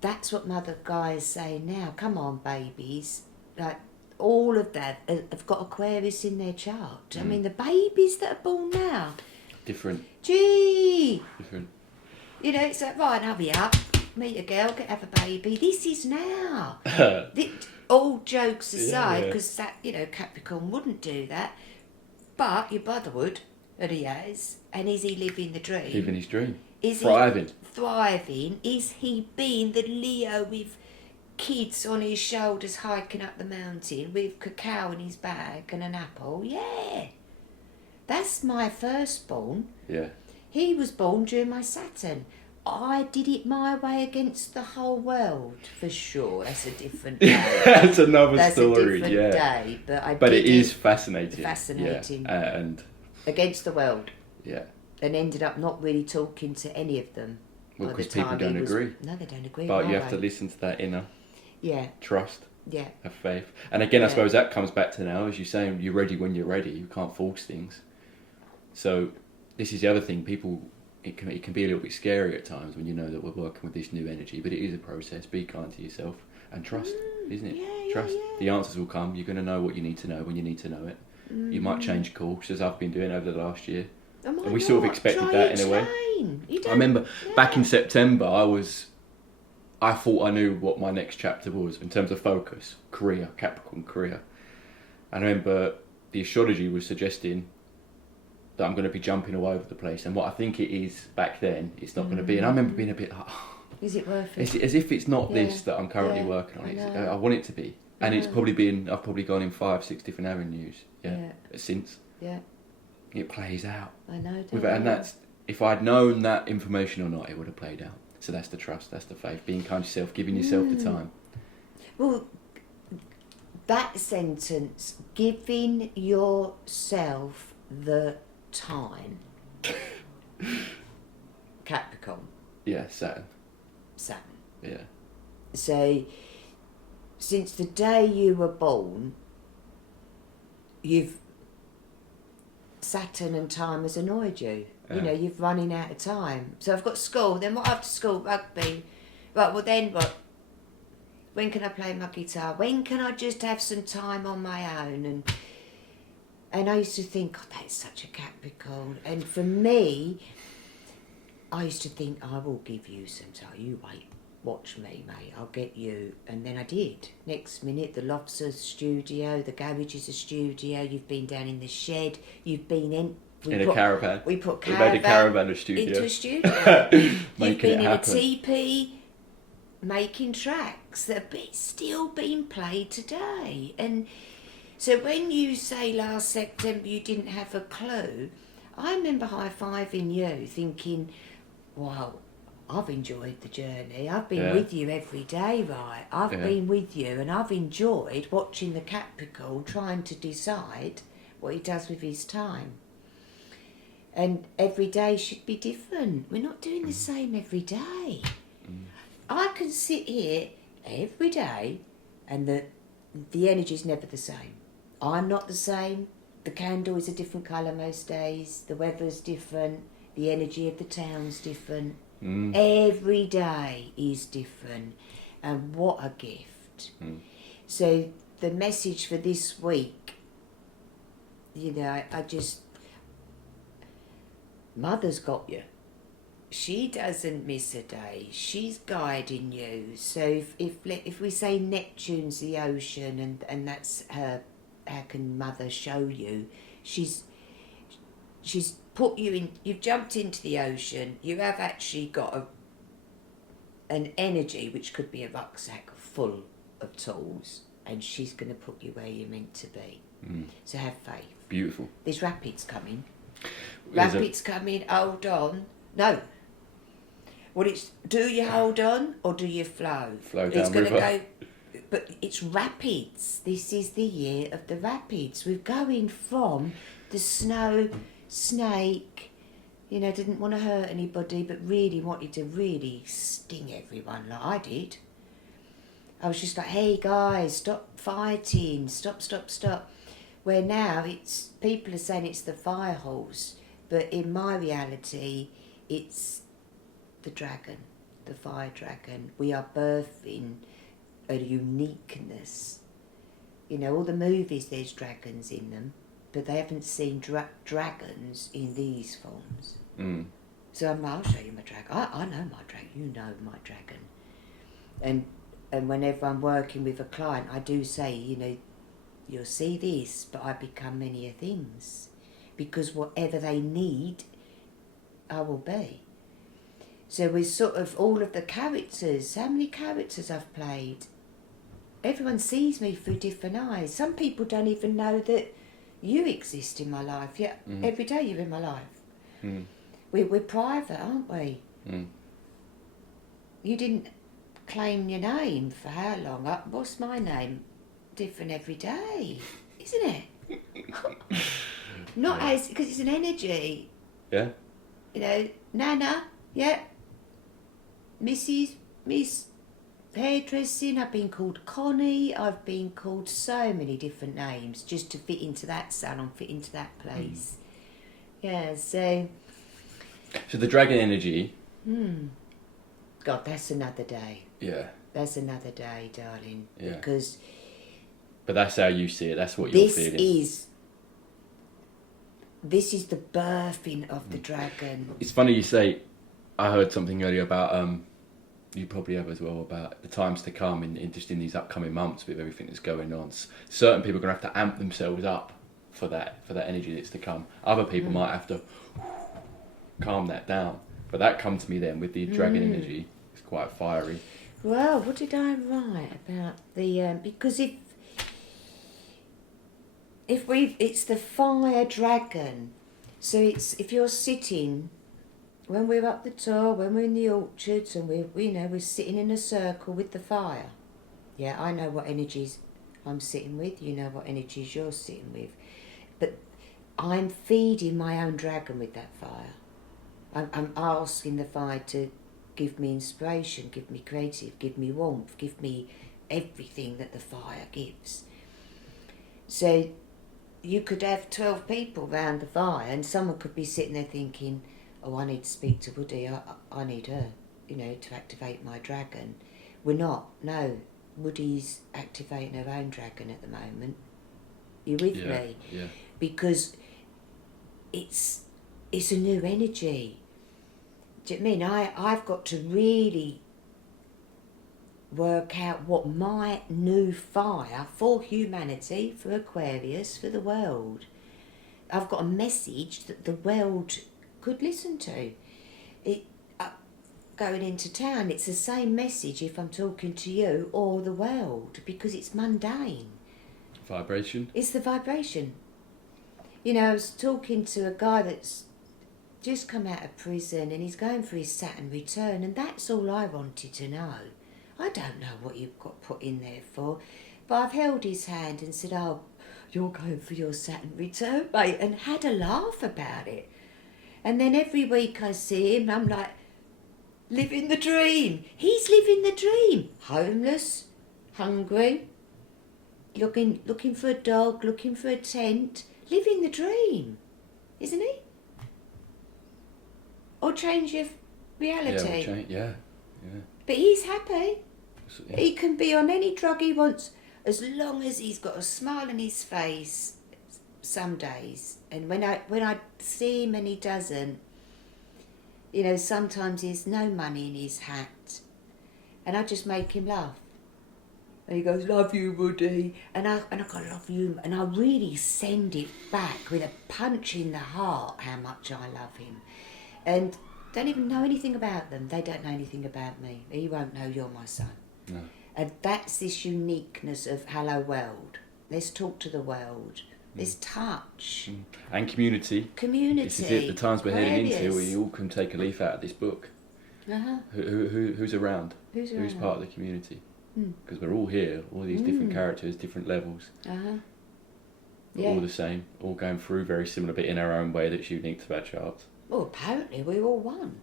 that's what Mother Gaia is saying now. Come on, babies. Like, all of them have got Aquarius in their chart. I mean, the babies that are born now. Different. Gee! Different. You know, it's like, right, I'll be up, meet a girl, have a baby. This is now. All jokes aside, because that, you know, Capricorn wouldn't do that. But your brother would, and he has. And is he living the dream? Living his dream. Is thriving. he thriving? Is he being the Leo with kids on his shoulders hiking up the mountain with cacao in his bag and an apple? Yeah. That's my firstborn. Yeah. He was born during my Saturn. I did it my way against the whole world, for sure. That's a different day. That's another That's story. a different day. But it is fascinating. Fascinating. Yeah. And against the world. yeah. And ended up not really talking to any of them. Well, by the because people time don't he was- agree. No, they don't agree. But you are have to they? listen to that inner Yeah, trust, yeah. have faith. And again, I Yeah. suppose that comes back to now, as you're saying, you're ready when you're ready. You can't force things. So this is the other thing. People, it can be a little bit scary at times when you know that we're working with this new energy. But it is a process. Be kind to yourself and trust, isn't it? yeah, Trust. yeah. The answers will come. You're going to know what you need to know when you need to know it. You might change course, as I've been doing over the last year. And why And we sort of not? expected Try that each in a way. lane. You I don't- remember back in yeah. September, I thought I knew what my next chapter was in terms of focus, career, Capricorn career. And I remember the astrology was suggesting that I'm going to be jumping all over the place. And what I think it is back then, it's not going to be. And I remember being a bit like, Is it worth it? as if it's not Yeah. this that I'm currently Yeah. working on. I It's, know. I want it to be. And it's know. I've probably gone in 5-6 different avenues. Yeah. Since Yeah, it plays out. I know. And don't I? that's, if I'd known that information or not, it would have played out. So that's the trust, that's the faith, being kind to yourself, giving yourself the time. Well, that sentence, giving yourself the time. Capricorn, Yeah, Saturn. Saturn. Yeah. So, since the day you were born, Saturn and time has annoyed you. You Yeah. know, you've running out of time. So I've got school, then what after school? Rugby. Right, well then what? When can I play my guitar? When can I just have some time on my own? And I used to think, God, that's such a Capricorn. And for me, I used to think, I will give you some time. You wait, watch me, mate. I'll get you. And then I did. Next minute, the loft's a studio, the garage is a studio. You've been down in the shed. You've been in A caravan. We put We made a caravan a studio. into a studio. You've Making been it in happen. a teepee, making tracks that are still being played today. And so when you say last September you didn't have a clue, I remember high-fiving you, thinking, wow, I've enjoyed the journey. I've been Yeah. with you every day, right? I've Yeah. been with you and I've enjoyed watching the Capricorn trying to decide what he does with his time. And every day should be different. We're not doing the same every day. I can sit here every day and the energy's never the same. I'm not the same. The candle is a different colour most days. The weather's different. The energy of the town's different. Every day is different. And what a gift. So the message for this week, you know, I just... Mother's got you. She doesn't miss a day. She's guiding you. So if we say Neptune's the ocean and that's her, how can Mother show you? She's put you in. You've jumped into the ocean. You have actually got an energy which could be a rucksack full of tools, and she's going to put you where you're meant to be. So have faith. Beautiful. There's rapids coming. There's Rapids coming. Hold on. No. Well, it's do you hold on or do you flow? Flow It's down going to river. go, but it's rapids. This is the year of the rapids. We're going from the snow snake, didn't want to hurt anybody, but really wanted to really sting everyone like I did. I was just like, hey guys, stop fighting, stop. Where now people are saying it's the fire horse, but in my reality, it's the dragon, the fire dragon. We are birthing a uniqueness. All the movies, there's dragons in them, but they haven't seen dragons in these forms. Mm. So I'll show you my dragon. I know my dragon. You know my dragon. And whenever I'm working with a client, I do say, you'll see this, but I become many things. Because whatever they need, I will be. So with sort of all of the characters, how many characters I've played? Everyone sees me through different eyes. Some people don't even know that you exist in my life. Yet every day you're in my life. Mm. We're private, aren't we? Mm. You didn't claim your name for how long? What's my name? Different every day, isn't it? Not as, because it's an energy. Yeah. Nana, yeah. Miss Hairdressing, I've been called Connie, I've been called so many different names just to fit into that salon, fit into that place. Yeah, so the dragon energy. God, that's another day. Yeah. That's another day, darling. Yeah. Because But that's how you see it. That's what you're feeling. This is the birthing of the dragon. It's funny you say. I heard something earlier about you probably have as well, about the times to come in just in these upcoming months with everything that's going on. Certain people are going to have to amp themselves up for that energy that's to come. Other people might have to calm that down. But that comes to me then with the dragon energy. It's quite fiery. Well, what did I write about the because it's the fire dragon. So if you're sitting, when we're up the top, when we're in the orchards, and we're sitting in a circle with the fire. Yeah, I know what energies I'm sitting with. You know what energies you're sitting with, but I'm feeding my own dragon with that fire. I'm asking the fire to give me inspiration, give me creative, give me warmth, give me everything that the fire gives. So you could have 12 people round the fire, and someone could be sitting there thinking, oh, I need to speak to Woody, I need her, to activate my dragon. We're not, no. Woody's activating her own dragon at the moment. You with me? Yeah. Because it's a new energy. Do you know what I mean? I've got to really work out what my new fire for humanity, for Aquarius, for the world. I've got a message that the world could listen to. Going into town, it's the same message if I'm talking to you or the world, because it's mundane. Vibration. It's the vibration. I was talking to a guy that's just come out of prison and he's going for his Saturn return, and that's all I wanted to know. I don't know what you've got put in there for, but I've held his hand and said, oh, you're going for your Saturn return, mate, and had a laugh about it. And then every week I see him, I'm like, living the dream. He's living the dream. Homeless, hungry, looking for a dog, looking for a tent, living the dream, isn't he? Or change your reality. Yeah. But he's happy. Yeah. He can be on any drug he wants as long as he's got a smile on his face some days. And when I see him and he doesn't, sometimes there's no money in his hat. And I just make him laugh. And he goes, love you, Woody. And I go, love you. And I really send it back with a punch in the heart how much I love him. And don't even know anything about them. They don't know anything about me. He won't know you're my son. No. And that's this uniqueness of hello world. Let's talk to the world. Let's touch. And community. Community. This is it. The times we're heading into, Aquarius. we all can take a leaf out of this book. Who's around? Who's Who's around? part of the community? Mm. Because we're all here, all these different characters, different levels, but all the same, all going through very similar, but in our own way that's unique to our charts. Well, apparently we're all one.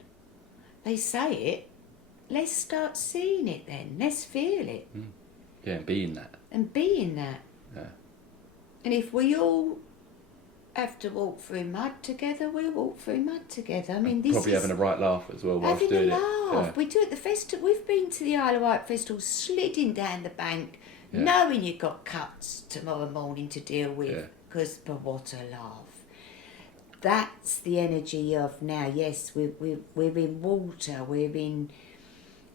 They say it. Let's start seeing it then. Let's feel it. Yeah, and being that. And being that. Yeah. And if we all have to walk through mud together, we'll walk through mud together. I mean, this Probably is... having a right laugh as well whilst having a doing laugh. it. Yeah. We do it at the festival. We've been to the Isle of Wight festival, sliding down the bank, Yeah. knowing you've got cuts tomorrow morning to deal with. Yeah. But what a laugh. That's the energy of now. Yes, we're in water, we're in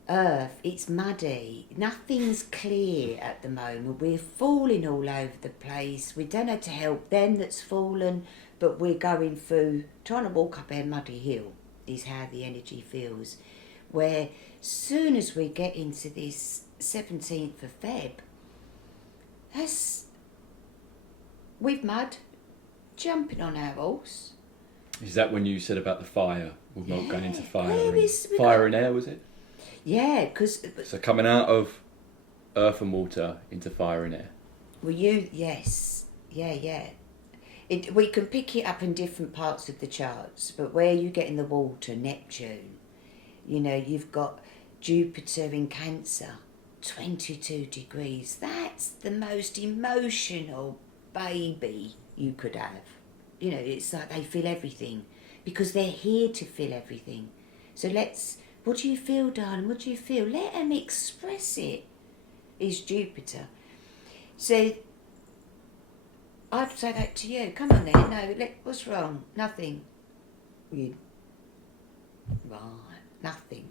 earth, it's muddy, nothing's clear at the moment. We're falling all over the place. We don't know to help them that's fallen, but we're going through, trying to walk up a muddy hill is how the energy feels. Where soon as we get into this 17th of Feb, that's with mud, jumping on our horse. Is that when you said about the fire? We're not going into fire. Where is- we Fire got- and air, was it? Yeah, because So coming out of earth and water into fire and air. well, yes, yeah. We can pick it up in different parts of the charts, but where you get in the water, Neptune, you've got Jupiter in Cancer, 22 degrees. That's the most emotional baby you could have. It's like they feel everything because they're here to feel everything. So what do you feel, darling? What do you feel? Let them express it. Is Jupiter. So I'd say that to you. Come on then. No, what's wrong? Nothing. Right, nothing.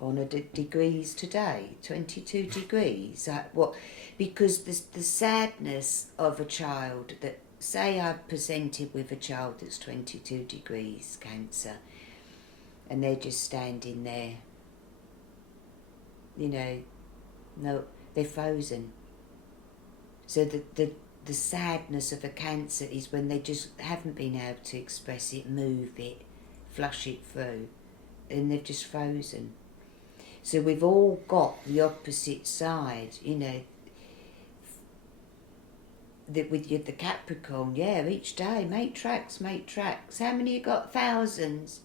On a degrees today, 22 degrees. Like what? Because the sadness of a child that, say I presented with a child that's 22 degrees Cancer, and they're just standing there, no, they're frozen. So the sadness of a Cancer is when they just haven't been able to express it, move it, flush it through, and they've just frozen. So we've all got the opposite side, with the Capricorn, each day, make tracks. How many you got? Thousands.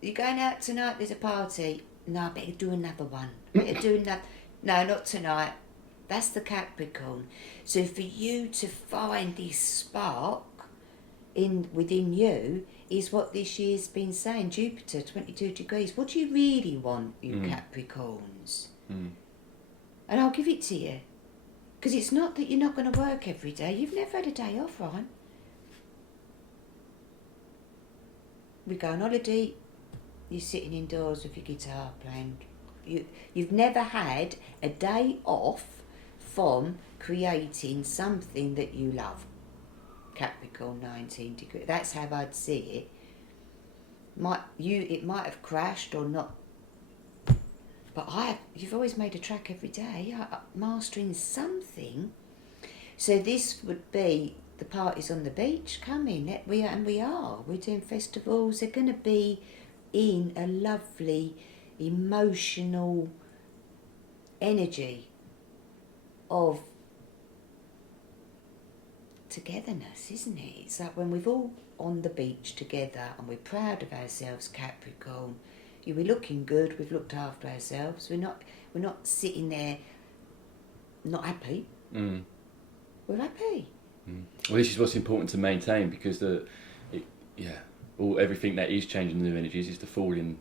You going out tonight? There's a party. No, I better do another one. No, not tonight. That's the Capricorn. So for you to find this spark within you is what this year's been saying. Jupiter, 22 degrees. What do you really want, you Capricorns? And I'll give it to you. Because it's not that you're not going to work every day. You've never had a day off, right? We go on holiday, you're sitting indoors with your guitar playing. You've never had a day off from creating something that you love. Capricorn, 19 degrees. That's how I'd see it. It might have crashed or not. But you've always made a track every day, mastering something. So this would be the parties on the beach coming. We are. We're doing festivals. They're going to be in a lovely, emotional energy of togetherness, isn't it? It's like when we've all on the beach together and we're proud of ourselves, Capricorn. We're looking good. We've looked after ourselves. We're not sitting there not happy. We're happy. Well, this is what's important to maintain, because everything that is changing the new energies is the falling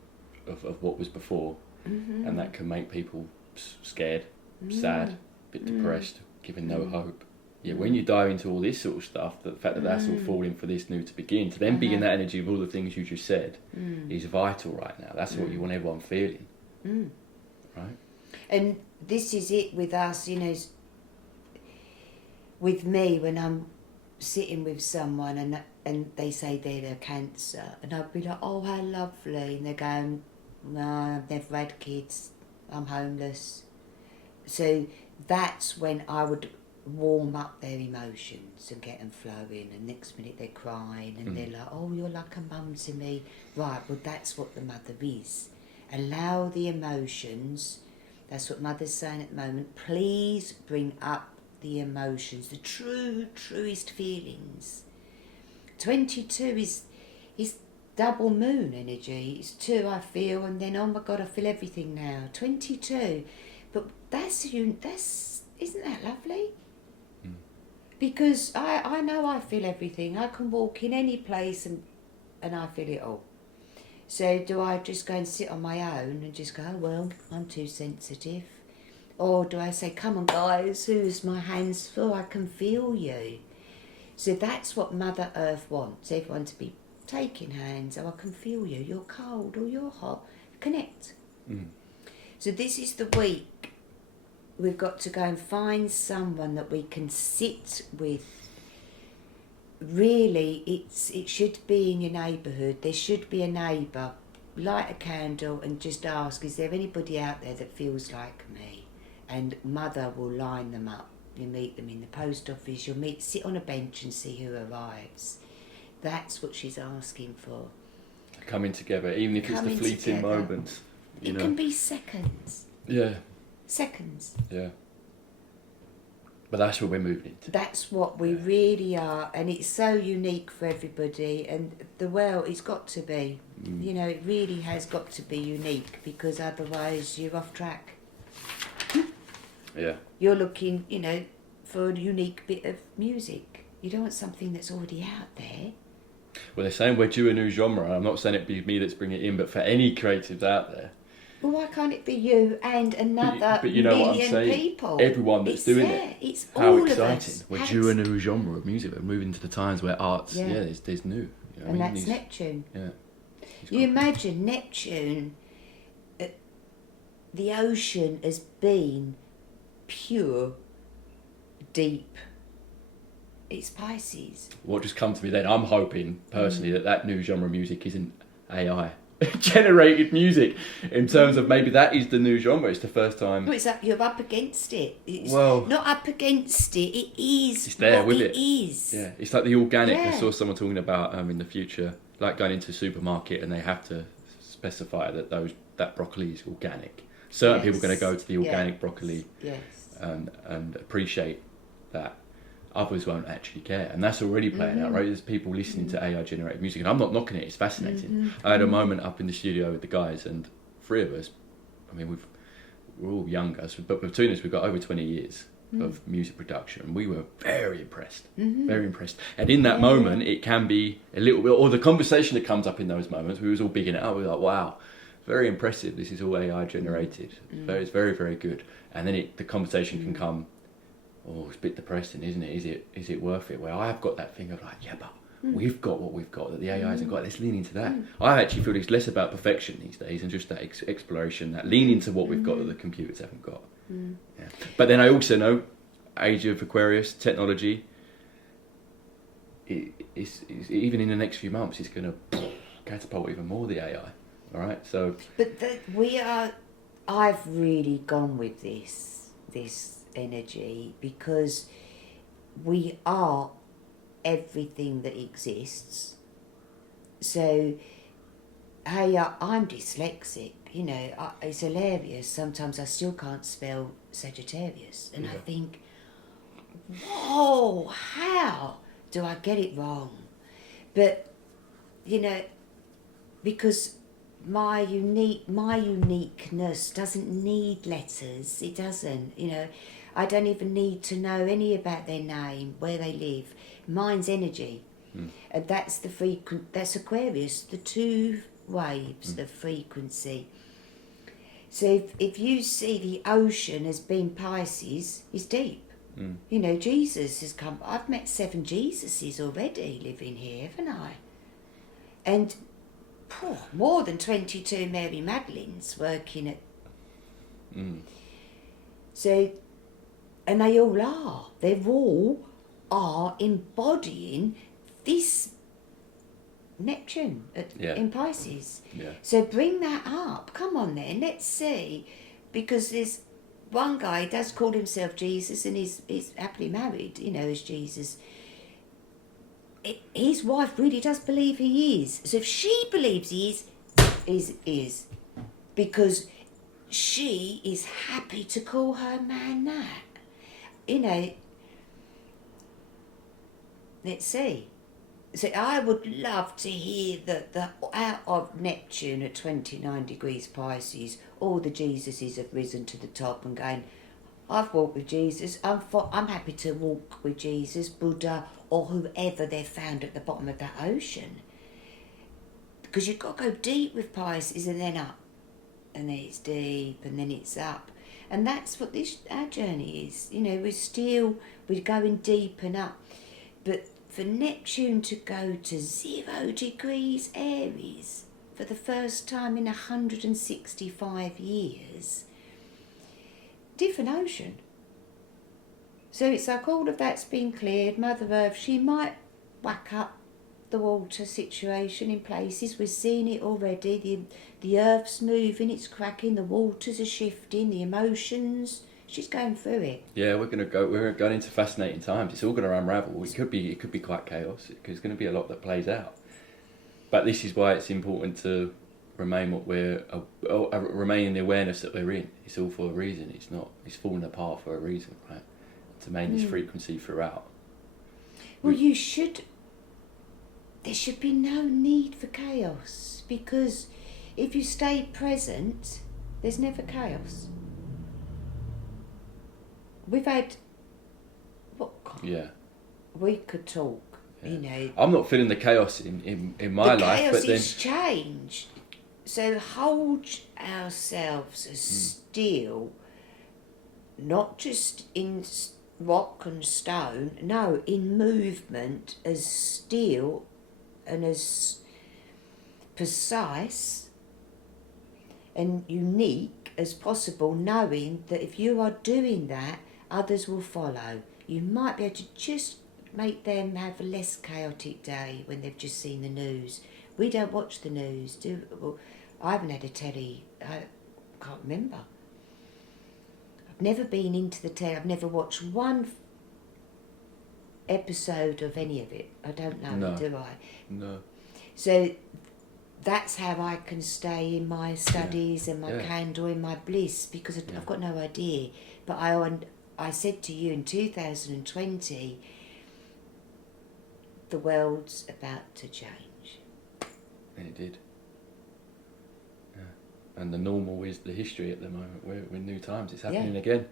of what was before, and that can make people scared, sad, a bit depressed, given no hope. Yeah, when you dive into all this sort of stuff, the fact that that's all falling for this new to begin, to then be in that energy of all the things you just said, is vital right now. That's what you want everyone feeling. Right? And this is it with us, with me, when I'm sitting with someone and they say they're a Cancer, and I'd be like, oh, how lovely. And they're going, no, I've never had kids, I'm homeless. So that's when I would warm up their emotions and get them flowing, and next minute they're crying and they're like, oh, you're like a mum to me. Right, well, that's what the mother is. Allow the emotions. That's what Mother's saying at the moment. Please bring up the emotions, the truest feelings. 22 is double moon energy. It's 2, I feel, and then, oh my God, I feel everything now. 22. But that's isn't that lovely? Because I know I feel everything. I can walk in any place and I feel it all. So do I just go and sit on my own and just go, oh, well, I'm too sensitive? Or do I say, come on, guys, who's my hands full? I can feel you. So that's what Mother Earth wants, everyone to be taking hands. Oh, I can feel you. You're cold or you're hot. Connect. So this is the week. We've got to go and find someone that we can sit with. Really, it should be in your neighbourhood. There should be a neighbour. Light a candle and just ask, is there anybody out there that feels like me? And Mother will line them up. You meet them in the post office. You'll sit on a bench and see who arrives. That's what she's asking for. Coming together, even if it's the fleeting moments. It can be seconds. Yeah. Seconds. Yeah. But that's what we're moving into. That's what we really are, and it's so unique for everybody. And the world, it's got to be. It really has got to be unique, because otherwise you're off track. Yeah. You're looking, for a unique bit of music. You don't want something that's already out there. Well, they're saying we're due a new genre. I'm not saying it be me that's bringing it in, but for any creatives out there. Well, why can't it be you and another but you know what I'm million saying? people? Everyone that's doing it. It's How all exciting. of us. We're due a new genre of music. We're moving to the times where art's, there's new. And that's Neptune. Yeah. You imagine Neptune, the ocean has been pure, deep. It's Pisces. What just come to me then, I'm hoping personally that new genre of music isn't AI generated music, in terms of maybe that is the new genre. It's the first time. Well, you're up against it. It's well, not up against it. It is. It's there what with it is. Yeah, it's like the organic. Yeah. I saw someone talking about in the future, like going into a supermarket and they have to specify that broccoli is organic. Certain people are going to go to the organic broccoli. Yes. And appreciate that. Others won't actually care, and that's already playing out, right? There's people listening to AI generated music, and I'm not knocking it. It's fascinating. I had a moment up in the studio with the guys, and 3 of us. I mean, we're all younger, but between us, we've got over 20 years of music production, and we were very impressed, very impressed. And in that moment, it can be a little bit, or the conversation that comes up in those moments, we was all bigging it up. We were like, "Wow, very impressive. This is all AI generated. It's very, very good." And then the conversation can come. Oh, it's a bit depressing, isn't it? Is it worth it? Well, I've got that thing of like, yeah, but we've got what we've got that the AI hasn't got. Let's lean into that. I actually feel it's less about perfection these days and just that exploration, that lean into what we've got that the computers haven't got. Yeah. But then I also know, Age of Aquarius, technology, it's even in the next few months, it's going to catapult even more the AI. All right, so. But I've really gone with this energy, because we are everything that exists. So, hey, I'm dyslexic, it's hilarious. Sometimes I still can't spell Sagittarius, and I think, whoa, how do I get it wrong? But, because my uniqueness doesn't need letters. It doesn't, I don't even need to know any about their name, where they live. Mine's energy. And that's that's Aquarius, the 2 waves of frequency. So if you see the ocean as being Pisces, it's deep. Jesus has come. I've met 7 Jesuses already living here, haven't I? And more than 22 Mary Magdalenes working at. So, and they all are embodying this Neptune in Pisces. Yeah. So bring that up. Come on then, let's see. Because there's one guy who does call himself Jesus, and he's happily married, as Jesus. His wife really does believe he is. So if she believes he is. because she is happy to call her man that. You know, let's see. So I would love to hear that the out of Neptune at 29 degrees Pisces, all the Jesuses have risen to the top and going, I've walked with Jesus, I'm happy to walk with Jesus, Buddha, or whoever they've found at the bottom of that ocean. Because you've got to go deep with Pisces and then up. And then it's deep and then it's up. And that's what our journey is. You know, we're going deep and up. But for Neptune to go to 0 degrees Aries for the first time in 165 years, different ocean. So it's like all of that's been cleared. Mother Earth, she might whack up the water situation in places. We're seeing it already. The earth's moving, it's cracking, the waters are shifting, the emotions. She's going through it. Yeah, we're going into fascinating times. It's all going to unravel. It could be quite chaotic. There's going to be a lot that plays out. But this is why it's important to remain remain in the awareness that we're in. It's all for a reason. It's falling apart for a reason, right? To maintain this frequency throughout. Well, there should be no need for chaos, because if you stay present, there's never chaos. We've had we could talk, you know. I'm not feeling the chaos in my life, but then chaos is change. So hold ourselves as still, not just in rock and stone, no, in movement, as still and as precise and unique as possible, knowing that if you are doing that, others will follow. You might be able to just make them have a less chaotic day when they've just seen the news. We don't watch the news, I haven't had a telly, I can't remember. I've never been into the telly, I've never watched one episode of any of it. I don't know, do I? No. So that's how I can stay in my studies and my candle, in my bliss, because I've got no idea. But I said to you in 2020, the world's about to change. And it did. Yeah. And the normal is the history at the moment. We're in new times. It's happening again.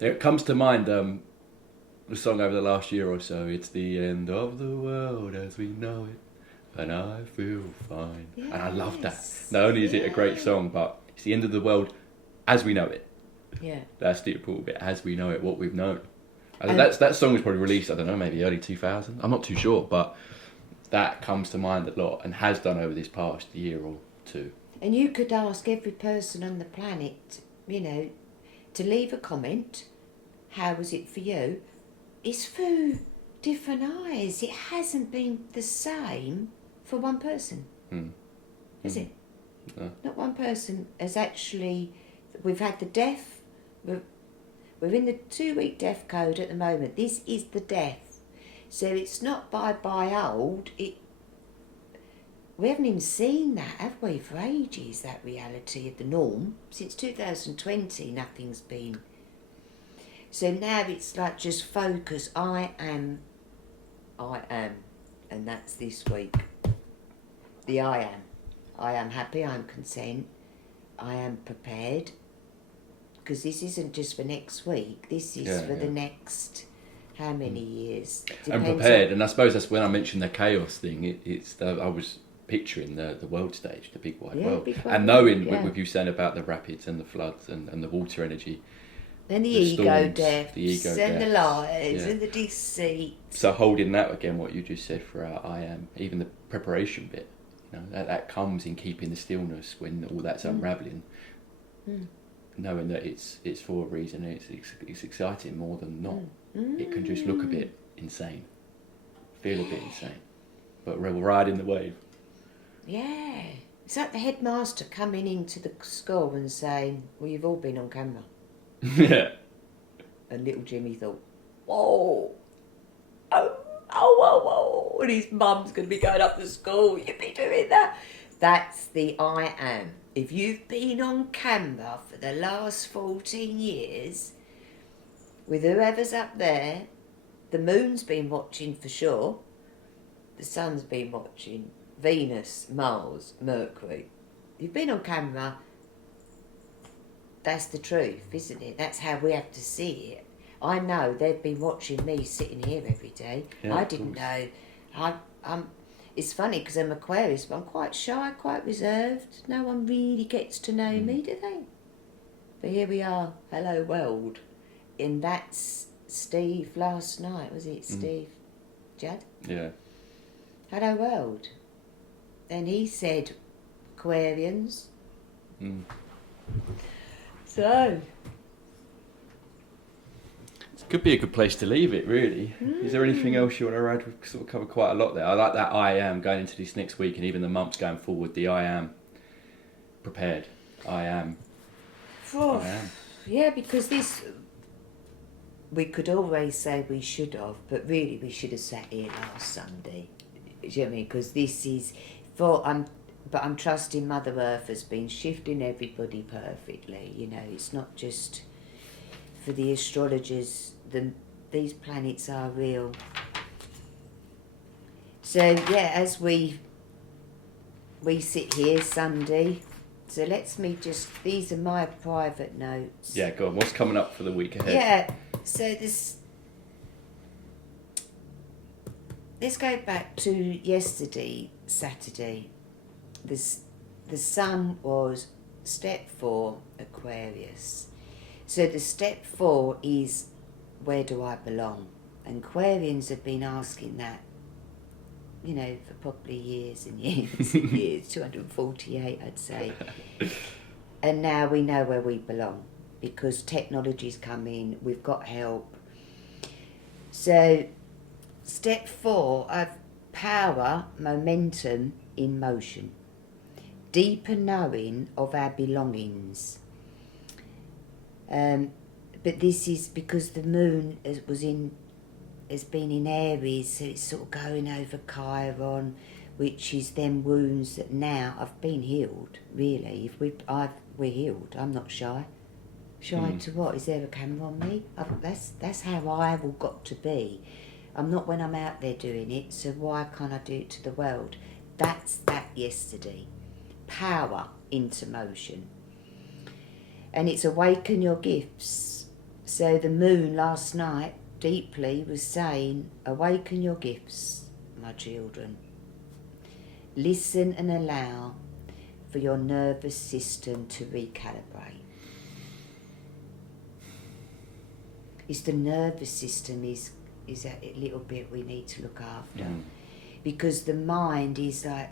It comes to mind the song over the last year or so. It's the end of the world as we know it, and I feel fine. Yes. And I love that. Not only is it a great song, but it's the end of the world as we know it. Yeah. That's the important bit. As we know it, what we've known. That song was probably released, I don't know, maybe early 2000. I'm not too sure, but that comes to mind a lot and has done over this past year or two. And you could ask every person on the planet, you know, to leave a comment. How was it for you? It's through different eyes. It hasn't been the same for one person. Is it? No. Not one person has actually... We've had the death. We're in the 2-week death code at the moment. This is the death. So it's not bye old. We haven't even seen that, have we, for ages, that reality of the norm. Since 2020, nothing's been. So now it's like just focus. I am. And that's this week. The I am. I am happy, I'm content, I am prepared. Because this isn't just for next week, this is for the next how many years? And prepared, and I suppose that's when I mentioned the chaos thing. I was picturing the world stage, the big wide world. And knowing with you saying about the rapids and the floods and the water energy. And the ego deaths, and the lies, and the deceit. So holding that again, what you just said for our I am, even the preparation bit, you know, that comes in keeping the stillness when all that's unravelling. Knowing that it's for a reason, it's exciting more than not. It can just look a bit insane, feel a bit insane, but we're riding the wave. Yeah, it's like the headmaster coming into the school and saying, "Well, you've all been on camera." Yeah. And little Jimmy thought, "Whoa, whoa," and his mum's going to be going up to school. You'd be doing that. That's the I am. if you've been on camera for the last 14 years, with whoever's up there, the moon's been watching for sure, the sun's been watching, Venus, Mars, Mercury. You've been on camera, that's the truth, isn't it? That's how we have to see it. I know they've been watching me sitting here every day. Yeah, I didn't know. I'm. It's funny because I'm Aquarius, but I'm quite shy, quite reserved. No one really gets to know me, do they? But here we are. Hello, world. And that's Steve last night, was it, Steve? Judd? Yeah. Hello, world. And he said, Aquarians. Mm. So. It could be a good place to leave it, really. Is there anything else you want to add? We've sort of covered quite a lot there. I like that I am going into this next week and even the months going forward. The I am prepared. I am. Oh, I am. yeah, because this, we could always say we should have, but really we should have sat here last Sunday. Do you know what I mean? Because this is, but I'm trusting Mother Earth has been shifting everybody perfectly. You know, it's not just for the astrologers. These planets are real. So yeah, as we sit here Sunday. So these are my private notes. Yeah, go on. What's coming up for the week ahead? Yeah, so let's go back to yesterday, Saturday. The sun was step 4, Aquarius. So the step 4 is, where do I belong? And Aquarians have been asking that, you know, for probably years and years and years, 248 I'd say. And now we know where we belong because technology's come in, we've got help. So step 4, I've power, momentum in motion. Deeper knowing of our belongings. But this is because the moon has been in Aries, so it's sort of going over Chiron, which is them wounds that now I've been healed. Really, we're healed. I'm not shy. Shy to what? Is there a camera on me? That's how I've all got to be. I'm not when I'm out there doing it. So why can't I do it to the world? That's that yesterday. Power into motion. And it's awaken your gifts. So the moon last night deeply was saying, awaken your gifts, my children. Listen and allow for your nervous system to recalibrate. It's the nervous system is a little bit we need to look after. Because the mind is like,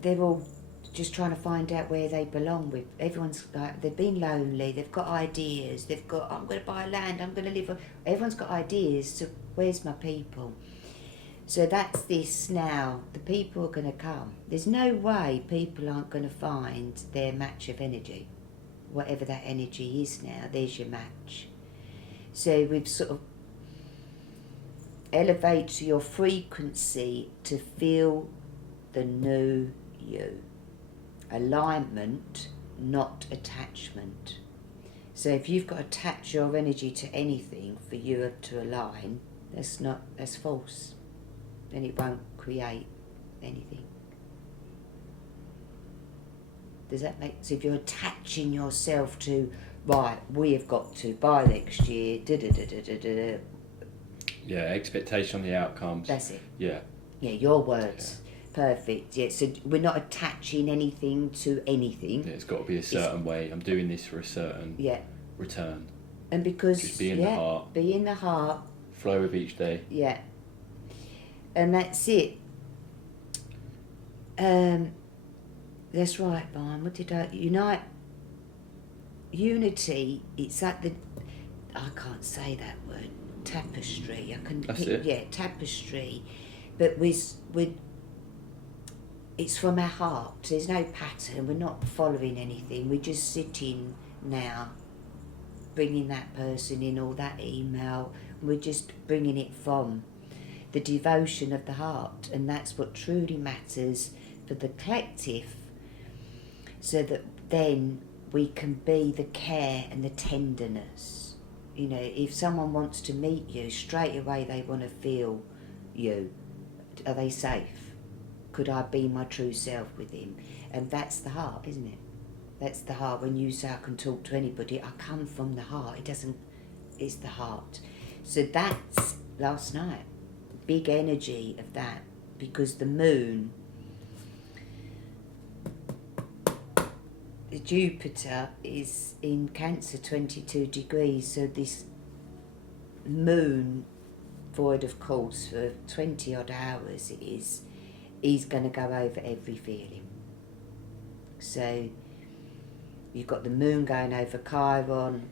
they're all just trying to find out where they belong with. Everyone's like, they've been lonely, they've got ideas, they've got, I'm going to buy land, I'm going to live. Everyone's got ideas, so where's my people? So that's this now. The people are going to come. There's no way people aren't going to find their match of energy. Whatever that energy is now, there's your match. So we've sort of elevate your frequency to feel the new you. Alignment, not attachment. So if you've got to attach your energy to anything for you to align, that's false. Then it won't create anything. Does that make sense? If you're attaching yourself to, right, we have got to by next year, Yeah, expectation on the outcomes. That's it. Yeah. Yeah, your words. Yeah. Perfect. Yeah, so we're not attaching anything to anything. Yeah, it's got to be a certain way. I'm doing this for a certain return. And because just be in the heart. Be in the heart. Flow with each day. Yeah. And that's it. That's right, Brian. What did I unite? Unity. It's at the. I can't say that word. Tapestry. I can. That's it. Yeah, tapestry. But with it's from our heart. There's no pattern. We're not following anything. We're just sitting now, bringing that person in or that email. We're just bringing it from the devotion of the heart, and that's what truly matters for the collective. so that then we can be the care and the tenderness. You know, if someone wants to meet you, straight away they want to feel you. Are they safe? Could I be my true self with him? And that's the heart, isn't it? That's the heart. When you say I can talk to anybody, I come from the heart. It's the heart. So that's last night. Big energy of that, because the moon, Jupiter is in Cancer, 22 degrees, so this moon, void of course, for 20 odd hours is going to go over every feeling. So you've got the moon going over Chiron,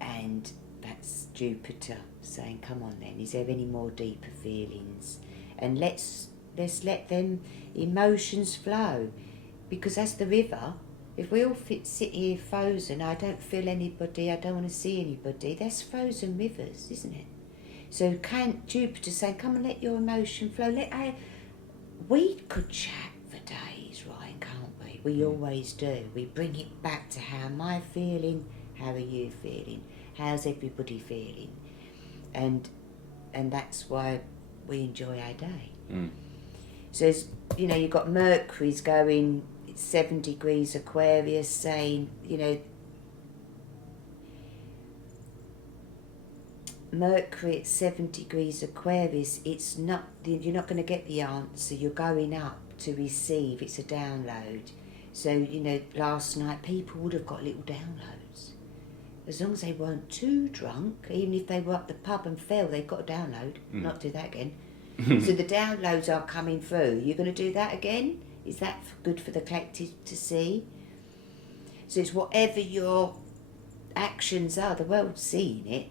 and that's Jupiter saying, come on then, is there any more deeper feelings? And let's let them emotions flow. Because as the river, if we all sit here frozen, I don't feel anybody, I don't want to see anybody, that's frozen rivers, isn't it? So Jupiter saying, come and let your emotion flow. We could chat for days, Ryan, can't we? We always do. We bring it back to how am I feeling, how are you feeling, how's everybody feeling? And that's why we enjoy our day. So, you know, you've got Mercury's going 7 degrees Aquarius, saying, you know, Mercury at 7 degrees Aquarius, it's not, you're not going to get the answer, you're going up to receive, it's a download. So, you know, last night people would have got little downloads. As long as they weren't too drunk, even if they were up the pub and fell, they got a download. Not do that again. So the downloads are coming through. You're going to do that again? Is that good for the collective to see? So it's whatever your actions are, the world's seeing it.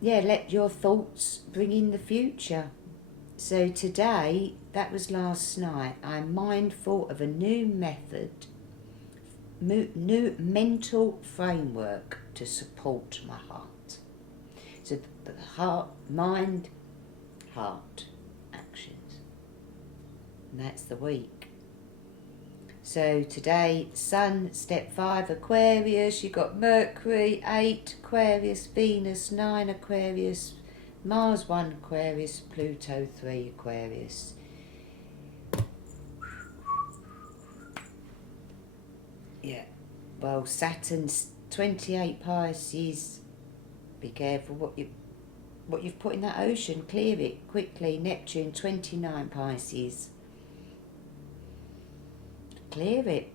Let your thoughts bring in the future. So today, that was last night, I'm mindful of a new method, new mental framework to support my heart. So the heart, mind, heart, actions. And that's the week. So today, Sun, step 5, Aquarius, you've got Mercury, 8, Aquarius, Venus, 9, Aquarius, Mars, 1, Aquarius, Pluto, 3, Aquarius. Yeah, well, Saturn's 28 Pisces. Be careful what you've put in that ocean. Clear it quickly. Neptune, 29 Pisces. Clear it.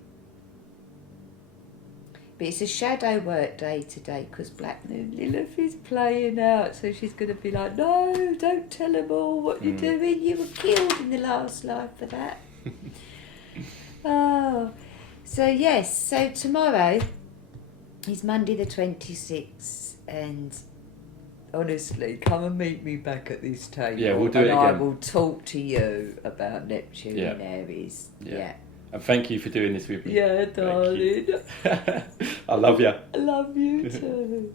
But it's a shadow work day today because Black Moon Lilith is playing out. So she's going to be like, no, don't tell them all what you're doing. You were killed in the last life for that. Oh. So yes, so tomorrow is Monday the 26th. And honestly, come and meet me back at this table. Yeah, we'll do it again. And I will talk to you about Neptune and Aries. Yeah. And thank you for doing this with me. Yeah, darling. I love you. I love you too.